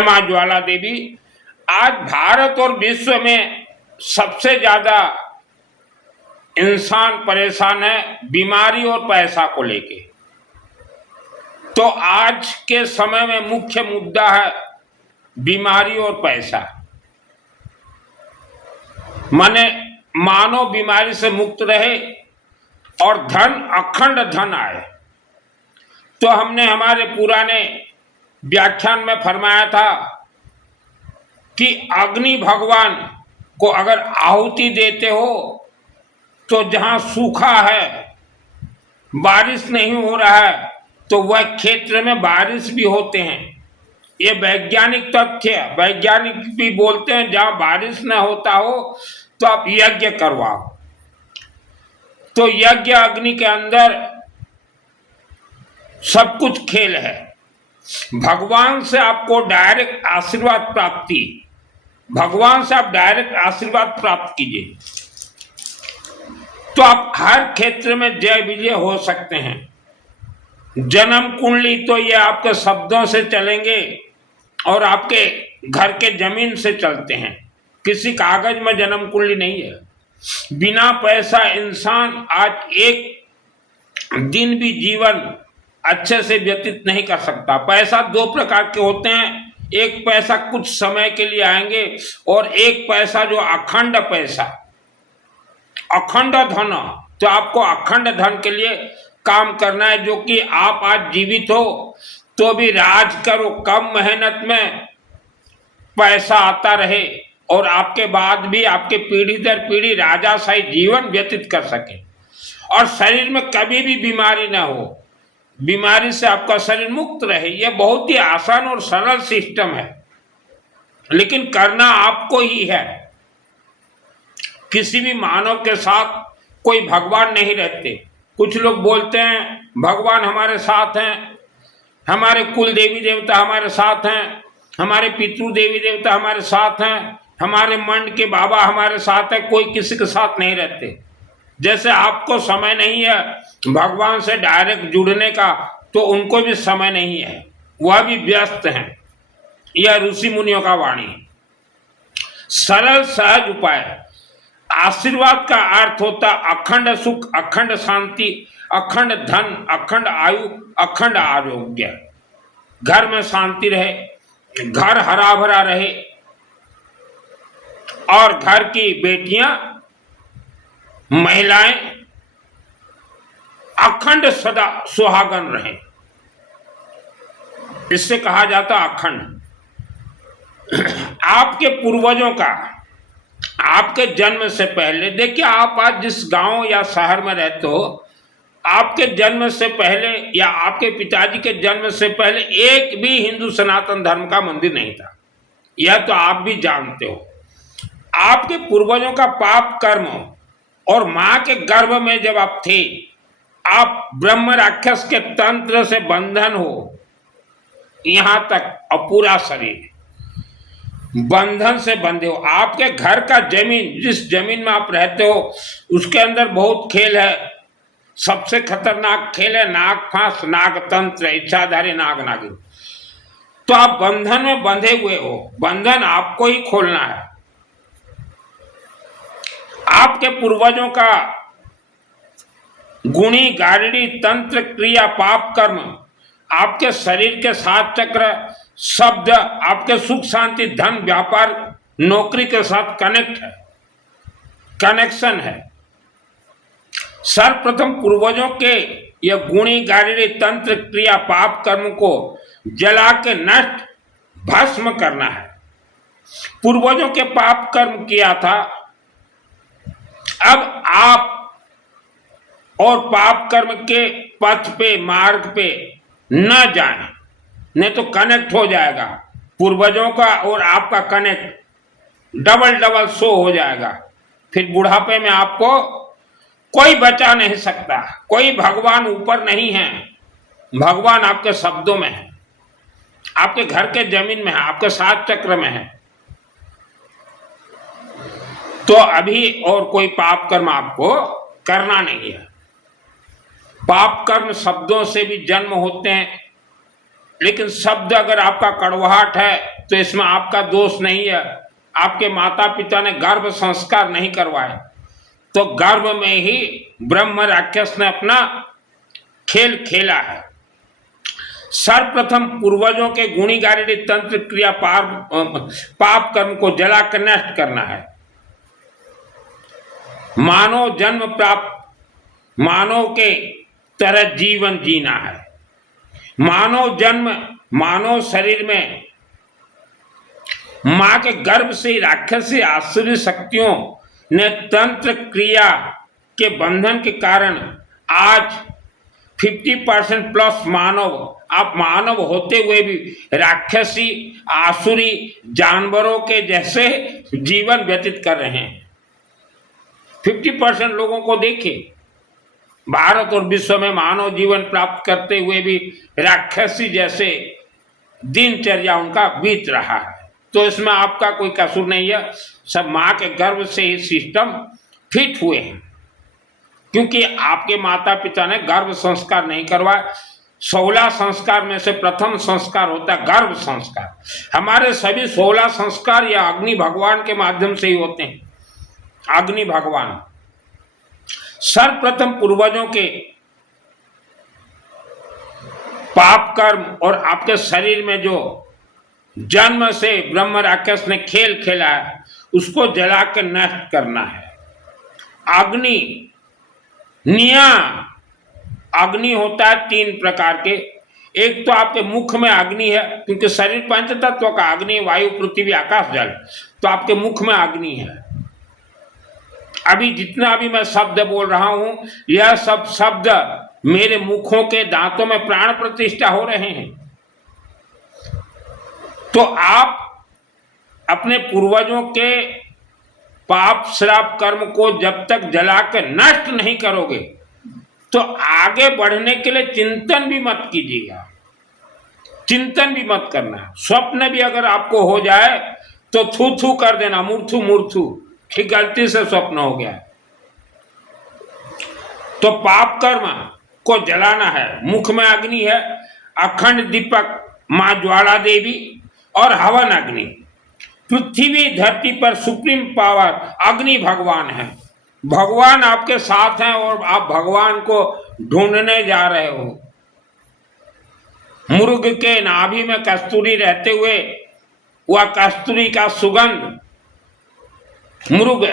मां ज्वाला देवी। आज भारत और विश्व में सबसे ज्यादा इंसान परेशान है बीमारी और पैसा को लेके। तो आज के समय में मुख्य मुद्दा है बीमारी और पैसा। माने मानव बीमारी से मुक्त रहे और धन, अखंड धन आए। तो हमने हमारे पुराने व्याख्यान में फरमाया था कि अग्नि भगवान को अगर आहुति देते हो तो जहां सूखा है, बारिश नहीं हो रहा है, तो वह क्षेत्र में बारिश भी होते हैं। ये वैज्ञानिक तथ्य है। वैज्ञानिक भी बोलते हैं जहां बारिश न होता हो तो आप यज्ञ करवाओ। तो यज्ञ अग्नि के अंदर सब कुछ खेल है। भगवान से आपको डायरेक्ट आशीर्वाद प्राप्ति, भगवान से आप डायरेक्ट आशीर्वाद प्राप्त कीजिए तो आप हर क्षेत्र में जय विजय हो सकते हैं। जन्म कुंडली तो ये आपके शब्दों से चलेंगे और आपके घर के जमीन से चलते हैं। किसी कागज में जन्म कुंडली नहीं है। बिना पैसा इंसान आज एक दिन भी जीवन अच्छे से व्यतीत नहीं कर सकता। पैसा दो प्रकार के होते हैं, एक पैसा कुछ समय के लिए आएंगे और एक पैसा जो अखंड पैसा, अखंड धन। तो आपको अखंड धन के लिए काम करना है, जो कि आप आज जीवित हो तो भी राज करो, कम मेहनत में पैसा आता रहे और आपके बाद भी आपके पीढ़ी दर पीढ़ी राजाशाही जीवन व्यतीत कर सके और शरीर में कभी भी बीमारी ना हो, बीमारी से आपका शरीर मुक्त रहे। यह बहुत ही आसान और सरल सिस्टम है, लेकिन करना आपको ही है। किसी भी मानव के साथ कोई भगवान नहीं रहते। कुछ लोग बोलते हैं भगवान हमारे साथ हैं, हमारे कुल देवी देवता हमारे साथ हैं, हमारे पितृ देवी देवता हमारे साथ हैं, हमारे मंड के बाबा हमारे साथ है। कोई किसी के साथ नहीं रहते। जैसे आपको समय नहीं है भगवान से डायरेक्ट जुड़ने का, तो उनको भी समय नहीं है, वह भी व्यस्त हैं। यह ऋषि मुनियों का वाणी है। सरल सहज उपाय। आशीर्वाद का अर्थ होता अखंड सुख, अखंड शांति, अखंड धन, अखंड आयु, अखंड आरोग्य। घर में शांति रहे, घर हरा भरा रहे और घर की बेटियां, महिलाएं अखंड सदा सुहागन रहे। इससे कहा जाता अखंड। आपके पूर्वजों का आपके जन्म से पहले, देखिए आप आज जिस गांव या शहर में रहते हो, आपके जन्म से पहले या आपके पिताजी के जन्म से पहले एक भी हिंदू सनातन धर्म का मंदिर नहीं था। यह तो आप भी जानते हो। आपके पूर्वजों का पाप कर्म और मां के गर्भ में जब आप थे, आप ब्रह्म राक्षस के तंत्र से बंधन हो, यहां तक अपूरा शरीर बंधन से बंधे हो। आपके घर का जमीन, जिस जमीन में आप रहते हो, उसके अंदर बहुत खेल है। सबसे खतरनाक खेल है नाग फांस, नाग तंत्र, इच्छाधारी नाग नागिन। तो आप बंधन में बंधे हुए हो, बंधन आपको ही खोलना है। आपके पूर्वजों का गुणी गारड़ी तंत्र क्रिया पाप कर्म आपके शरीर के 7 चक्र शब्द आपके सुख शांति धन व्यापार नौकरी के साथ कनेक्शन है। सर्वप्रथम पूर्वजों के यह गुणी गारड़ी तंत्र क्रिया पाप कर्म को जला के नष्ट भस्म करना है। पूर्वजों के पाप कर्म किया था, अब आप और पाप कर्म के पथ पे, मार्ग पे न जाएं, नहीं तो कनेक्ट हो जाएगा। पूर्वजों का और आपका कनेक्ट डबल शो हो जाएगा। फिर बुढ़ापे में आपको कोई बचा नहीं सकता। कोई भगवान ऊपर नहीं है, भगवान आपके शब्दों में है, आपके घर के जमीन में है, आपके 7 चक्र में है। तो अभी और कोई पाप कर्म आपको करना नहीं है। पाप कर्म शब्दों से भी जन्म होते हैं, लेकिन शब्द अगर आपका कड़वाहट है तो इसमें आपका दोष नहीं है। आपके माता पिता ने गर्भ संस्कार नहीं करवाए, तो गर्भ में ही ब्रह्म राक्षस ने अपना खेल खेला है। सर्वप्रथम पूर्वजों के गुणी गारिणी तंत्र क्रिया पाप कर्म को जलाकर नष्ट करना है। मानव जन्म प्राप्त मानव के तरह जीवन जीना है। मानव जन्म मानव शरीर में मां के गर्भ से राक्षसी आसुरी शक्तियों ने तंत्र क्रिया के बंधन के कारण आज 50% प्लस मानव, आप मानव होते हुए भी राक्षसी आसुरी जानवरों के जैसे जीवन व्यतीत कर रहे हैं। 50% लोगों को देखिए, भारत और विश्व में मानव जीवन प्राप्त करते हुए भी राक्षसी जैसे दिनचर्या उनका बीत रहा है। तो इसमें आपका कोई कसूर नहीं है, सब माँ के गर्भ से ही सिस्टम फिट हुए हैं, क्योंकि आपके माता पिता ने गर्भ संस्कार नहीं करवाया। 16 संस्कार में से प्रथम संस्कार होता है गर्भ संस्कार। हमारे सभी 16 संस्कार या अग्नि भगवान के माध्यम से ही होते हैं। अग्नि भगवान सर्वप्रथम पूर्वजों के पाप कर्म और आपके शरीर में जो जन्म से ब्रह्म राक्षस ने खेल खेला है, उसको जला के नष्ट करना है। अग्नि निया अग्नि होता है 3 प्रकार के। एक तो आपके मुख में अग्नि है, क्योंकि शरीर पंच तत्व का अग्नि, वायु, पृथ्वी, आकाश, जल, तो आपके मुख में अग्नि है। अभी जितना भी मैं शब्द बोल रहा हूं, यह सब शब्द मेरे मुखों के दांतों में प्राण प्रतिष्ठा हो रहे हैं। तो आप अपने पूर्वजों के पाप श्राप कर्म को जब तक जलाकर नष्ट नहीं करोगे, तो आगे बढ़ने के लिए चिंतन भी मत कीजिएगा। चिंतन भी मत करना। स्वप्न भी अगर आपको हो जाए तो थू थू कर देना, मूर्थू मूर्थू, कि गलती से स्वप्न हो गया। तो पाप कर्म को जलाना है। मुख में अग्नि है, अखंड दीपक मां ज्वाला देवी और हवन अग्नि। पृथ्वी धरती पर सुप्रीम पावर अग्नि भगवान है। भगवान आपके साथ हैं और आप भगवान को ढूंढने जा रहे हो। मुर्ग के नाभि में कस्तूरी रहते हुए वह कस्तूरी का सुगंध मुर्ग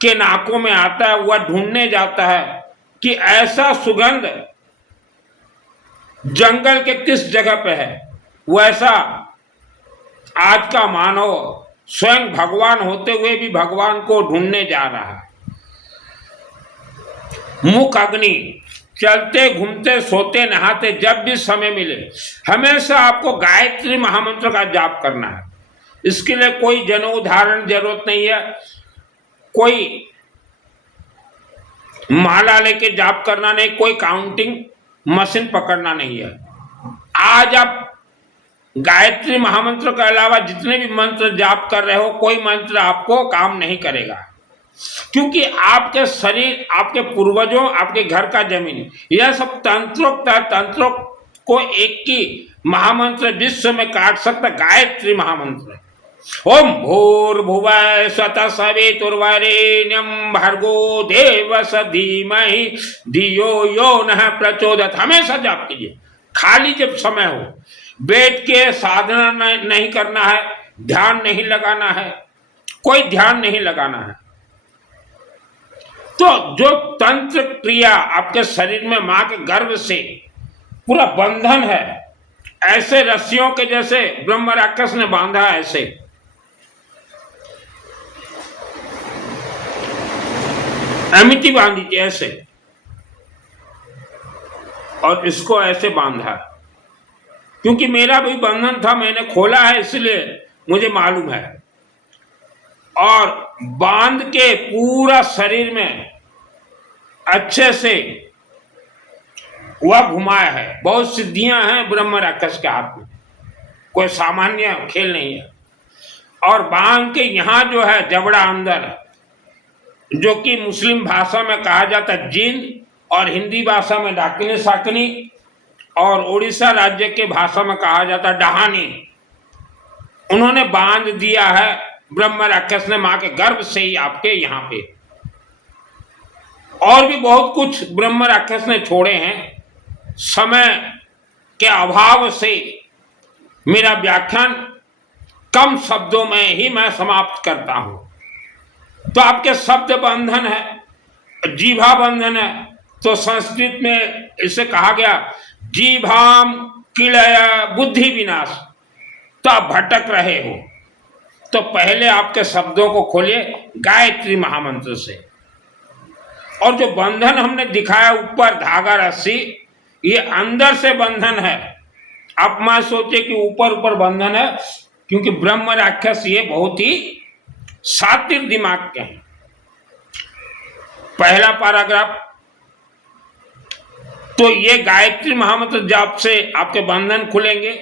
के नाकों में आता है, वह ढूंढने जाता है कि ऐसा सुगंध जंगल के किस जगह पे है। वैसा आज का मानव स्वयं भगवान होते हुए भी भगवान को ढूंढने जा रहा है। मुख अग्नि, चलते घूमते सोते नहाते जब भी समय मिले हमेशा आपको गायत्री महामंत्र का जाप करना है। इसके लिए कोई जन उदाहरण जरूरत नहीं है, कोई माला लेके जाप करना नहीं, कोई काउंटिंग मशीन पकड़ना नहीं है। आज आप गायत्री महामंत्र के अलावा जितने भी मंत्र जाप कर रहे हो, कोई मंत्र आपको काम नहीं करेगा, क्योंकि आपके शरीर, आपके पूर्वजों, आपके घर का जमीन, यह सब तंत्रों को एक ही महामंत्र विश्व में काट सकता गायत्री महामंत्र। ओम भूर्भुवः स्वतः सवितुर्वरेण्यं भर्गो देवस्य धीमहि धियो यो नः प्रचोदयात्। हमेशा जाप कीजिए, खाली जब समय हो। बैठ के साधना नहीं करना है, ध्यान नहीं लगाना है, कोई ध्यान नहीं लगाना है। तो जो तंत्र क्रिया आपके शरीर में मां के गर्भ से पूरा बंधन है, ऐसे रस्सियों के जैसे ब्रह्म राक्षस ने बांधा, ऐसे अमिति बांधी थी ऐसे, और इसको ऐसे बांधा, क्योंकि मेरा भी बंधन था, मैंने खोला है इसलिए मुझे मालूम है। और बांध के पूरा शरीर में अच्छे से वह घुमाया है। बहुत सिद्धियां हैं ब्रह्म राक्षस के हाथ में, कोई सामान्य खेल नहीं है। और बांध के यहाँ जो है जबड़ा अंदर, जो कि मुस्लिम भाषा में कहा जाता है जीन, और हिंदी भाषा में डाकिनी साकनी, और उड़ीसा राज्य के भाषा में कहा जाता है डहानी। उन्होंने बांध दिया है ब्रह्म राक्षस ने मां के गर्भ से ही आपके यहाँ पे। और भी बहुत कुछ ब्रह्म राक्षस ने छोड़े हैं। समय के अभाव से मेरा व्याख्यान कम शब्दों में ही मैं समाप्त करता हूं। तो आपके शब्द बंधन है, जीभा बंधन है। तो संस्कृत में इसे कहा गया जीभाम किलय बुद्धि विनाश। तो आप भटक रहे हो तो पहले आपके शब्दों को खोलिए गायत्री महामंत्र से। और जो बंधन हमने दिखाया ऊपर धागा रस्सी, ये अंदर से बंधन है। आप मत सोचे कि ऊपर ऊपर बंधन है, क्योंकि ब्रह्म राक्षस ये बहुत ही शातिर दिमाग के हैं। पहला पैराग्राफ, तो ये गायत्री महामंत्र जाप से आपके बंधन खुलेंगे,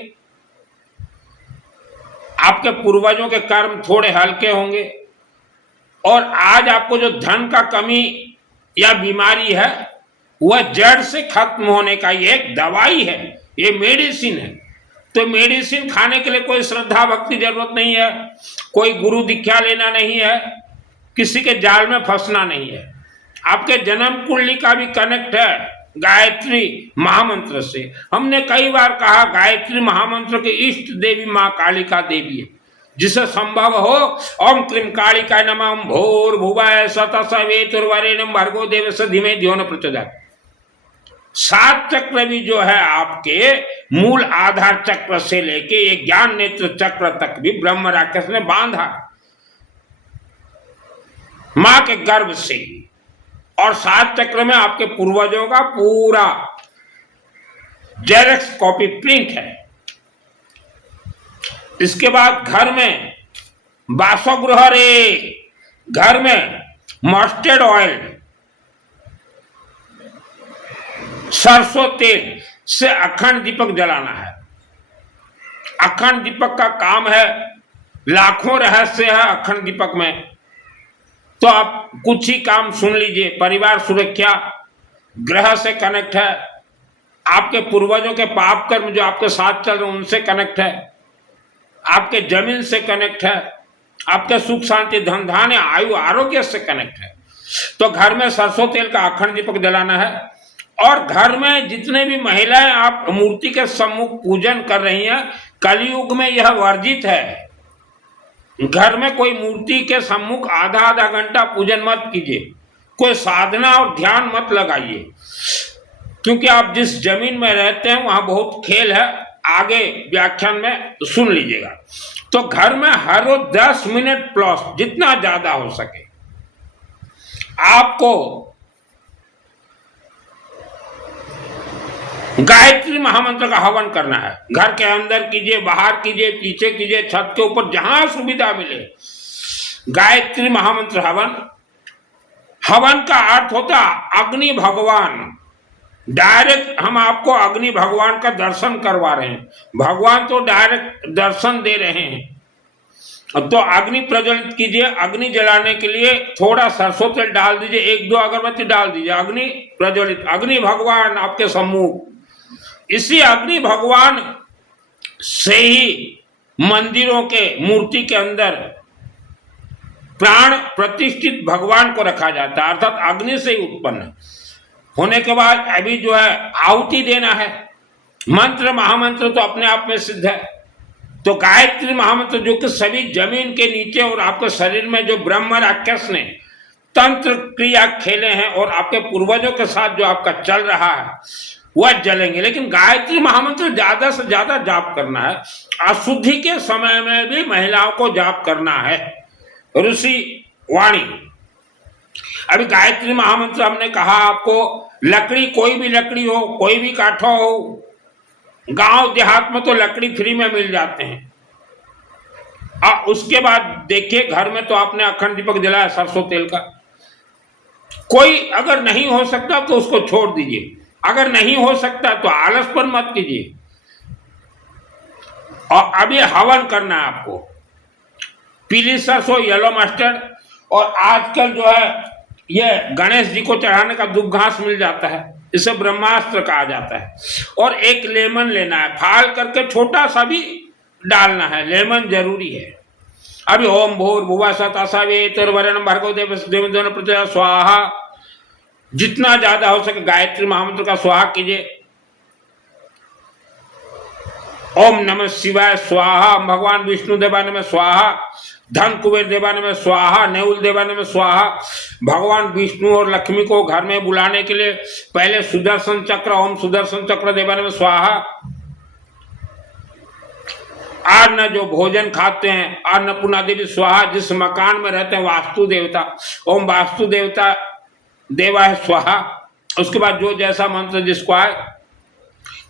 आपके पूर्वजों के कर्म थोड़े हल्के होंगे, और आज आपको जो धन का कमी या बीमारी है वह जड़ से खत्म होने का ये एक दवाई है, ये मेडिसिन है। तो मेडिसिन खाने के लिए कोई श्रद्धा भक्ति जरूरत नहीं है, कोई गुरु दीक्षा लेना नहीं है, किसी के जाल में फंसना नहीं है। आपके जन्म कुंडली का भी कनेक्ट है गायत्री महामंत्र से। हमने कई बार कहा गायत्री महामंत्र के इष्ट देवी मां कालिका देवी है, जिसे संभव हो ओम क्लीं कालिकाय नमः भूर्भुवः स्वतः सवितुर्वरेण्यं भर्गो देवस्य धीमहि धियो न प्रचोदयात्। 7 चक्र भी जो है आपके मूल आधार चक्र से लेके ये ज्ञान नेत्र चक्र तक भी ब्रह्म राक्षस ने बांधा मां के गर्भ से। और 7 चक्र में आपके पूर्वजों का पूरा जेरॉक्स कॉपी प्रिंट है। इसके बाद घर में वासगृह रे, घर में मस्टर्ड ऑयल, सरसों तेल से अखंड दीपक जलाना है। अखंड दीपक का काम है, लाखों रहस्य है अखंड दीपक में। तो आप कुछ ही काम सुन लीजिए। परिवार सुरक्षा, ग्रह से कनेक्ट है, आपके पूर्वजों के पाप कर्म जो आपके साथ चल रहे हैं उनसे कनेक्ट है, आपके जमीन से कनेक्ट है, आपके सुख शांति धन धान्य आयु आरोग्य से कनेक्ट है। तो घर में सरसों तेल का अखंड दीपक जलाना है। और घर में जितने भी महिलाएं आप मूर्ति के सम्मुख पूजन कर रही हैं, कलयुग में यह वर्जित है। घर में कोई मूर्ति के सम्मुख आधा आधा घंटा पूजन मत कीजिए, कोई साधना और ध्यान मत लगाइए, क्योंकि आप जिस जमीन में रहते हैं वहां बहुत खेल है। आगे व्याख्यान में सुन लीजिएगा। तो घर में हर रोज 10 मिनट प्लस जितना ज्यादा हो सके आपको गायत्री महामंत्र का हवन करना है। घर के अंदर कीजिए, बाहर कीजिए, पीछे कीजिए, छत के ऊपर, जहां सुविधा मिले। गायत्री महामंत्र हवन। हवन का अर्थ होता अग्नि भगवान। डायरेक्ट हम आपको अग्नि भगवान का दर्शन करवा रहे हैं। भगवान तो डायरेक्ट दर्शन दे रहे हैं। तो अग्नि प्रज्वलित कीजिए। अग्नि जलाने के लिए थोड़ा सरसों तेल डाल दीजिए, 1-2 अगरबत्ती डाल दीजिए। अग्नि प्रज्वलित, अग्नि भगवान आपके सम्मुख। इसी अग्नि भगवान से ही मंदिरों के मूर्ति के अंदर प्राण प्रतिष्ठित भगवान को रखा जाता है, अर्थात अग्नि से ही उत्पन्न होने के बाद अभी जो है आहुति देना है। मंत्र महामंत्र तो अपने आप में सिद्ध है। तो गायत्री महामंत्र जो कि सभी जमीन के नीचे और आपके शरीर में जो ब्रह्म राक्षस ने तंत्र क्रिया खेले हैं और आपके पूर्वजों के साथ जो आपका चल रहा है वह जलेंगे। लेकिन गायत्री महामंत्र ज्यादा से ज्यादा जाप करना है। अशुद्धि के समय में भी महिलाओं को जाप करना है। ऋषि वाणी। अभी गायत्री महामंत्र हमने कहा आपको, लकड़ी कोई भी लकड़ी हो, कोई भी काठा हो, गांव देहात में तो लकड़ी फ्री में मिल जाते हैं। उसके बाद देखिए घर में तो आपने अखंड दीपक जलाया सरसों तेल का। कोई अगर नहीं हो सकता तो उसको छोड़ दीजिए, अगर नहीं हो सकता तो आलसपन मत कीजिए। और अब ये हवन करना है आपको। पीली सरसों, येलो मस्टर्ड, और आजकल जो है ये गणेश जी को चढ़ाने का दुब घास मिल जाता है, इसे ब्रह्मास्त्र कहा जाता है। और एक लेमन लेना है, फाल करके छोटा सा भी डालना है, लेमन जरूरी है। अभी ओम भूर्भुवः स्वः सवितुर्वरेण्यं भर्गो देवस्य धीमहि प्रचोदयात् स्वाहा, जितना ज्यादा हो सके गायत्री महामंत्र का स्वाहा कीजिए। ओम नमः शिवाय स्वाहा, भगवान विष्णु देवा नमः स्वाहा, धन कुबेर देवा नमः स्वाहा, नेउल देवा नमः स्वाहा। भगवान विष्णु और लक्ष्मी को घर में बुलाने के लिए पहले सुदर्शन चक्र, ओम सुदर्शन चक्र देवा नमः स्वाहा। अन्न जो भोजन खाते हैं, अन्नपूर्णा देवी स्वाहा। जिस मकान में रहते हैं वास्तु देवता, ओम वास्तु देवता देवा है स्वाहा। उसके बाद जो जैसा मंत्र जिसको आए,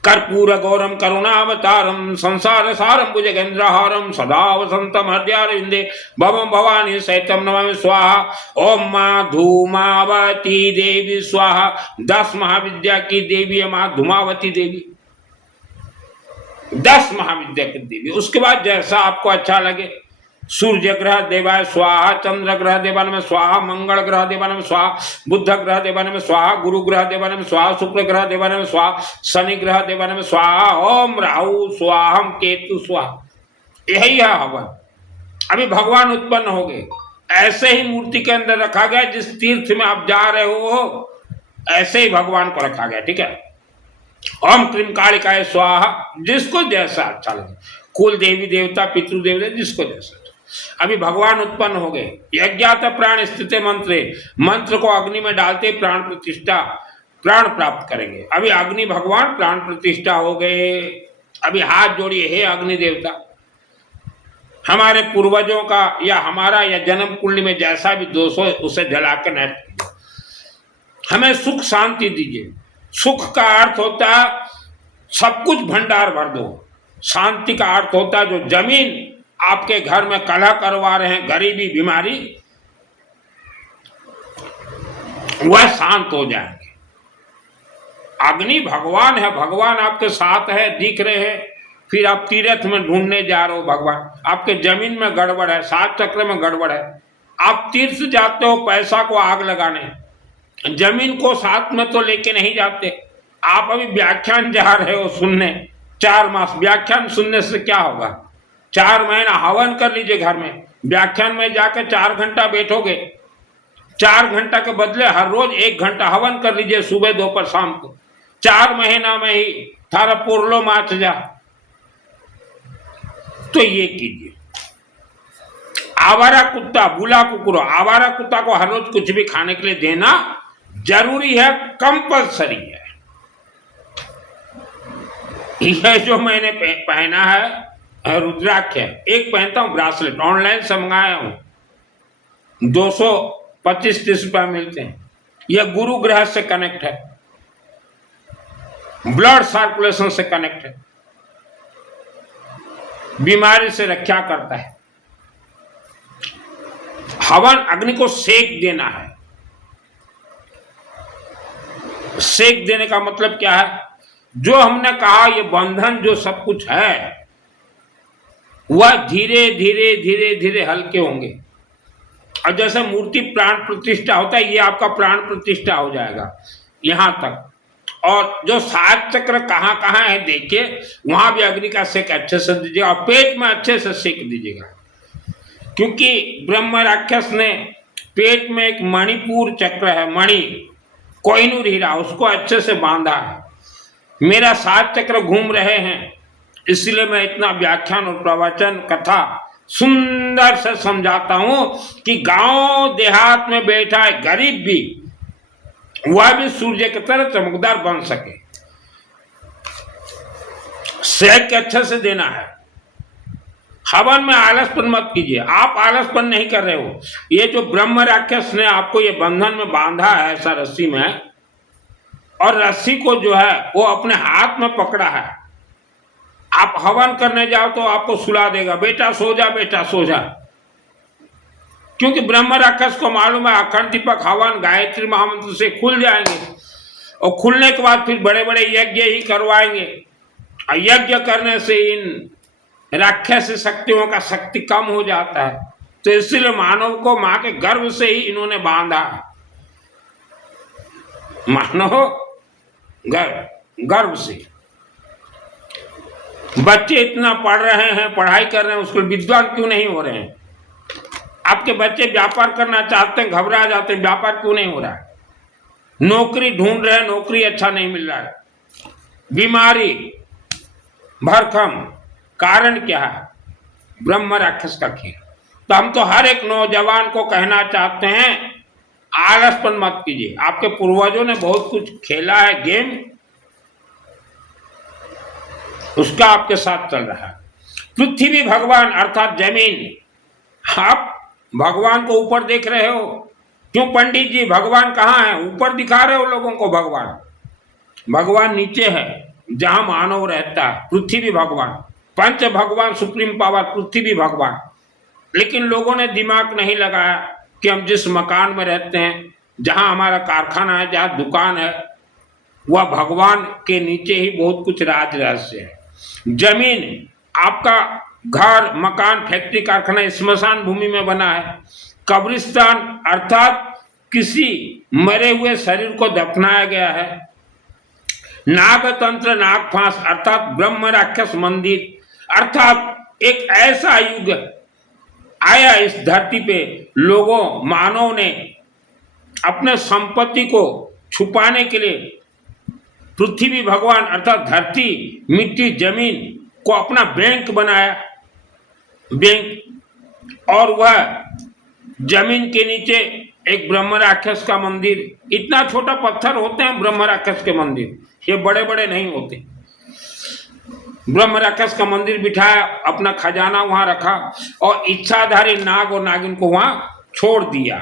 कर्पूर गौरम करुणावतारम संसार सारम भुजगेंद्रहारम सदा वसंतम हृदयारविंदे भवम भवानी सहितम नमामि स्वाहा। ओम माँ धूमावती देवी स्वाहा। 10 महाविद्या की देवी है माँ धूमावती देवी, 10 महाविद्या की देवी। उसके बाद जैसा आपको अच्छा लगे, सूर्य ग्रह देवाय स्वाहा, चंद्र ग्रह देवान में स्वाहा, मंगल ग्रह देवान में स्वाहा, बुद्ध ग्रह देवान में स्वाहा, गुरु ग्रह देवान में स्वाहा, शुक्र ग्रह देवान में स्वाहा, शनि ग्रह देवान में स्वाहा। ओम राहु स्वाहम केतु स्वाहा। यही है हवन। अभी भगवान उत्पन्न हो गए, ऐसे ही मूर्ति के अंदर रखा गया। जिस तीर्थ में आप जा रहे हो ऐसे ही भगवान को रखा गया, ठीक है। ओम क्रीम कालिकाय स्वाहा, जिसको जैसा अच्छा लगे, कुल देवी देवता पितृ देवता जिसको जैसा। अभी भगवान उत्पन्न हो गए। यज्ञात प्राण स्थिते मंत्रे, मंत्र को अग्नि में डालते प्राण प्रतिष्ठा, प्राण प्राप्त करेंगे। अभी अग्नि भगवान प्राण प्रतिष्ठा हो गए। अभी हाथ जोड़िए, हे अग्नि देवता, हमारे पूर्वजों का या हमारा या जन्म कुंडली में जैसा भी दोष हो उसे जलाकर नष्ट कीजिए। हमें सुख शांति दीजिए। सुख का अर्थ होता है सब कुछ भंडार भर दो। शांति का अर्थ होता है जो जमीन आपके घर में कलह करवा रहे हैं, गरीबी बीमारी, वह शांत हो जाएंगे। अग्नि भगवान है, भगवान आपके साथ है, दिख रहे हैं। फिर आप तीर्थ में ढूंढने जा रहे हो भगवान, आपके जमीन में गड़बड़ है, 7 चक्र में गड़बड़ है। आप तीर्थ जाते हो पैसा को आग लगाने, जमीन को साथ में तो लेके नहीं जाते। आप अभी व्याख्यान जा रहे हो सुनने, 4 मास व्याख्यान सुनने से क्या होगा? 4 महीना हवन कर लीजिए घर में। व्याख्यान में जाकर 4 घंटा बैठोगे, 4 घंटा के बदले हर रोज 1 घंटा हवन कर लीजिए, सुबह दोपहर शाम को। 4 महीना में ही थारा पुरलो माच जा। तो ये कीजिए। आवारा कुत्ता, बुला कुकुरो, आवारा कुत्ता को हर रोज कुछ भी खाने के लिए देना जरूरी है, कंपल्सरी है। यह जो मैंने पहना है रुद्राक्ष है, एक पहनता हूं ब्रासलेट, ऑनलाइन से मंगाया हूं, 225-30 रुपये मिलते हैं। यह गुरु ग्रह से कनेक्ट है, ब्लड सर्कुलेशन से कनेक्ट है, बीमारी से रक्षा करता है। हवन अग्नि को सेक देना है। सेक देने का मतलब क्या है? जो हमने कहा ये बंधन जो सब कुछ है वह धीरे धीरे धीरे धीरे हल्के होंगे। और जैसे मूर्ति प्राण प्रतिष्ठा होता है, ये आपका प्राण प्रतिष्ठा हो जाएगा यहां तक। और जो 7 चक्र कहाँ कहाँ है देखिए, वहां भी अग्नि का सेक अच्छे से दीजिएगा और पेट में अच्छे से सेक दीजिएगा। क्योंकि ब्रह्म राक्षस ने पेट में एक मणिपुर चक्र है, मणि कोहिनूर हीरा, उसको अच्छे से बांधा है। मेरा 7 चक्र घूम रहे हैं, इसलिए मैं इतना व्याख्यान और प्रवचन कथा सुंदर से समझाता हूं कि गांव देहात में बैठा है गरीब भी, वह भी सूर्य की तरह चमकदार बन सके। सेक अच्छे से देना है। हवन में आलसपन मत कीजिए। आप आलसपन नहीं कर रहे हो, ये जो ब्रह्म राक्षस ने आपको ये बंधन में बांधा है ऐसा रस्सी में, और रस्सी को जो है वो अपने हाथ में पकड़ा है। आप हवन करने जाओ तो आपको सुला देगा, बेटा सो जा, बेटा सो जा। क्योंकि ब्रह्म राक्षस को मालूम है अखंड दीपक हवन गायत्री महामंत्र से खुल जाएंगे, और खुलने के बाद फिर बड़े बड़े यज्ञ ही करवाएंगे। और यज्ञ करने से इन राक्षस शक्तियों का शक्ति कम हो जाता है। तो इसलिए मानव को मां के गर्भ से ही इन्होंने बांधा है। मानव गर्भ से बच्चे इतना पढ़ रहे हैं, पढ़ाई कर रहे हैं, उसको विद्वान क्यों नहीं हो रहे हैं? आपके बच्चे व्यापार करना चाहते हैं, घबरा जाते हैं, व्यापार क्यों नहीं हो रहा है? नौकरी ढूंढ रहे हैं, नौकरी अच्छा नहीं मिल रहा है, बीमारी भरकम, कारण क्या है? ब्रह्म राक्षस का खेल। तो हम तो हर एक नौजवान को कहना चाहते हैं, आलसपन मत कीजिए। आपके पूर्वजों ने बहुत कुछ खेला है गेम, उसका आपके साथ चल रहा है। पृथ्वी भगवान अर्थात जमीन, आप भगवान को ऊपर देख रहे हो, क्यों पंडित जी? भगवान कहाँ है? ऊपर दिखा रहे हो लोगों को भगवान। भगवान नीचे है जहां मानव रहता है, पृथ्वी भगवान, पंच भगवान, सुप्रीम पावर पृथ्वी भगवान। लेकिन लोगों ने दिमाग नहीं लगाया कि हम जिस मकान में रहते हैं, जहां हमारा कारखाना है, जहां दुकान है, वह भगवान के नीचे ही बहुत कुछ राज रहस्य है। जमीन, आपका घर, मकान, फैक्ट्री, कारखाना स्मशान भूमि में बना है। कब्रिस्तान अर्थात किसी मरे हुए शरीर को दफनाया गया है। नागतंत्र, नागफांस अर्थात ब्रह्म राक्षस मंदिर, अर्थात एक ऐसा युग आया इस धरती पे, लोगों मानव ने अपने संपत्ति को छुपाने के लिए पृथ्वी भगवान अर्थात धरती, मिट्टी, जमीन को अपना बैंक बनाया, बैंक। और वह जमीन के नीचे एक ब्रह्म राक्षस का मंदिर, इतना छोटा पत्थर होते हैं ब्रह्म राक्षस के मंदिर, ये बड़े बड़े नहीं होते। ब्रह्म राक्षस का मंदिर बिठाया, अपना खजाना वहां रखा और इच्छाधारी नाग और नागिन को वहां छोड़ दिया।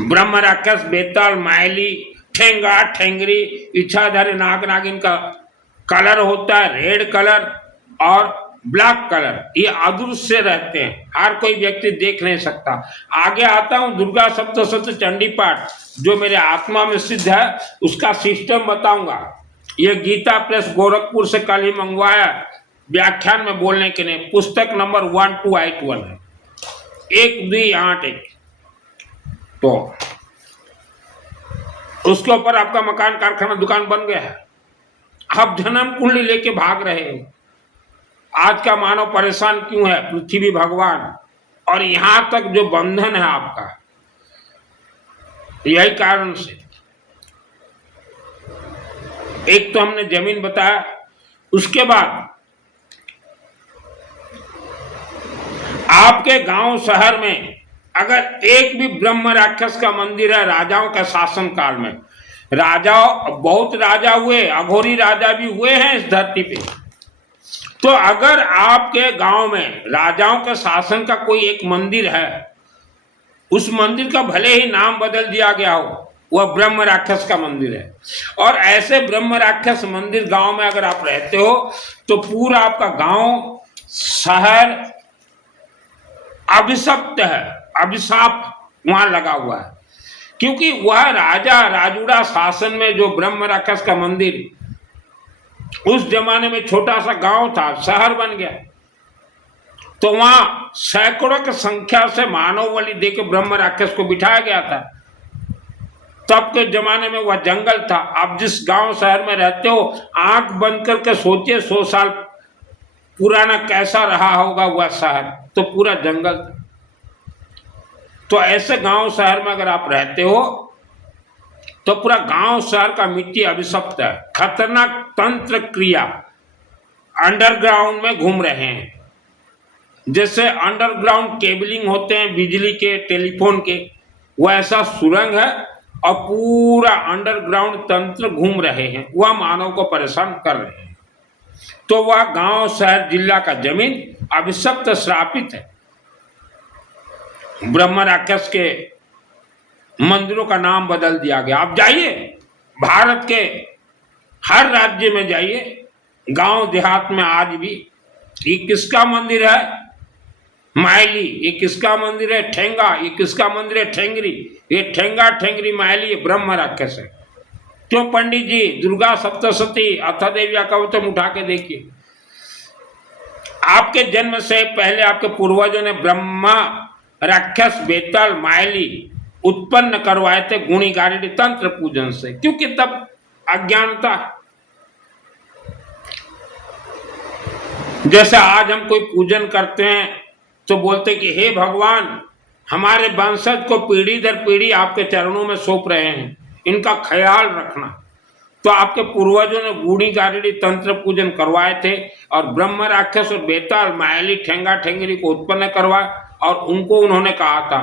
ब्रह्म राक्षस, बेताल, मायली, ठेंगा, ठेंगरी, इच्छाधारी नाग नागिन का कलर होता है रेड कलर और ब्लैक कलर, ये अदृश्य रहते हैं, हर कोई व्यक्ति देख नहीं सकता। आगे आता हूं दुर्गा सप्तशती चंडी पाठ, जो मेरे आत्मा में सिद्ध है, उसका सिस्टम बताऊंगा। ये गीता प्रेस गोरखपुर से कल ही मंगवाया, व्याख्यान में बोलने के लिए। पुस्तक नंबर 1281 है, 1281। तो उसके ऊपर आपका मकान, कारखाना, दुकान बन गया है, आप जन्म कुंडली लेके भाग रहे हो। आज का मानव परेशान क्यों है? पृथ्वी भगवान और यहां तक जो बंधन है आपका, यही कारण से। एक तो हमने जमीन बताया, उसके बाद आपके गांव शहर में अगर एक भी ब्रह्म राक्षस का मंदिर है, राजाओं के शासन काल में, राजा बहुत राजा हुए, अघोरी राजा भी हुए हैं इस धरती पे, तो अगर आपके गांव में राजाओं के शासन का कोई एक मंदिर है, उस मंदिर का भले ही नाम बदल दिया गया हो, वह ब्रह्म राक्षस का मंदिर है। और ऐसे ब्रह्म राक्षस मंदिर गांव में अगर आप रहते हो, तो पूरा आपका गांव, शहर अभिशप्त है, अभिशाप वहां लगा हुआ है। क्योंकि वह राजा राजुड़ा शासन में जो ब्रह्म राक्षस का मंदिर, उस जमाने में छोटा सा गांव था, शहर बन गया, तो वहां सैकड़ों की संख्या से मानव बलि देकर ब्रह्म राक्षस को बिठाया गया था। तब के जमाने में वह जंगल था। आप जिस गांव शहर में रहते हो, आंख बंद करके सोचिए 100 साल पुराना कैसा रहा होगा वह शहर, तो पूरा जंगल था। तो ऐसे गांव शहर में अगर आप रहते हो, तो पूरा गांव शहर का मिट्टी अभिशप्त है, खतरनाक तंत्र क्रिया अंडरग्राउंड में घूम रहे हैं। जैसे अंडरग्राउंड केबलिंग होते हैं बिजली के, टेलीफोन के, वैसा सुरंग है और पूरा अंडरग्राउंड तंत्र घूम रहे हैं, वह मानव को परेशान कर रहे हैं। तो वह गांव, शहर, जिला का जमीन अभिशप्त, श्रापित है। ब्रह्म राक्षस के मंदिरों का नाम बदल दिया गया। आप जाइए भारत के हर राज्य में जाइए, गांव देहात में आज भी, ये किसका मंदिर है? मायली, ये किसका मंदिर है? ठेंगा, ये किसका मंदिर है? ठेंगरी, ये ठेंगा, ठेंगरी, मायली, ये ब्रह्म राक्षस है। क्यों पंडित जी? दुर्गा सप्तशती अथा देवी का तुम उठा के देखिए, आपके जन्म से पहले आपके पूर्वजों ने ब्रह्मा राक्षस, बेताल, मायली उत्पन्न करवाए थे गुणी गारिडी तंत्र पूजन से। क्योंकि तब अज्ञानता, जैसे आज हम कोई पूजन करते हैं तो बोलते कि हे भगवान, हमारे वंशज को पीढ़ी दर पीढ़ी आपके चरणों में सौंप रहे हैं, इनका ख्याल रखना। तो आपके पूर्वजों ने गूढ़ी गारड़ी तंत्र पूजन करवाए थे और ब्रह्म राक्षस और बेताल मायाली ठेंगा ठेंगरी को उत्पन्न करवाए और उनको उन्होंने कहा था,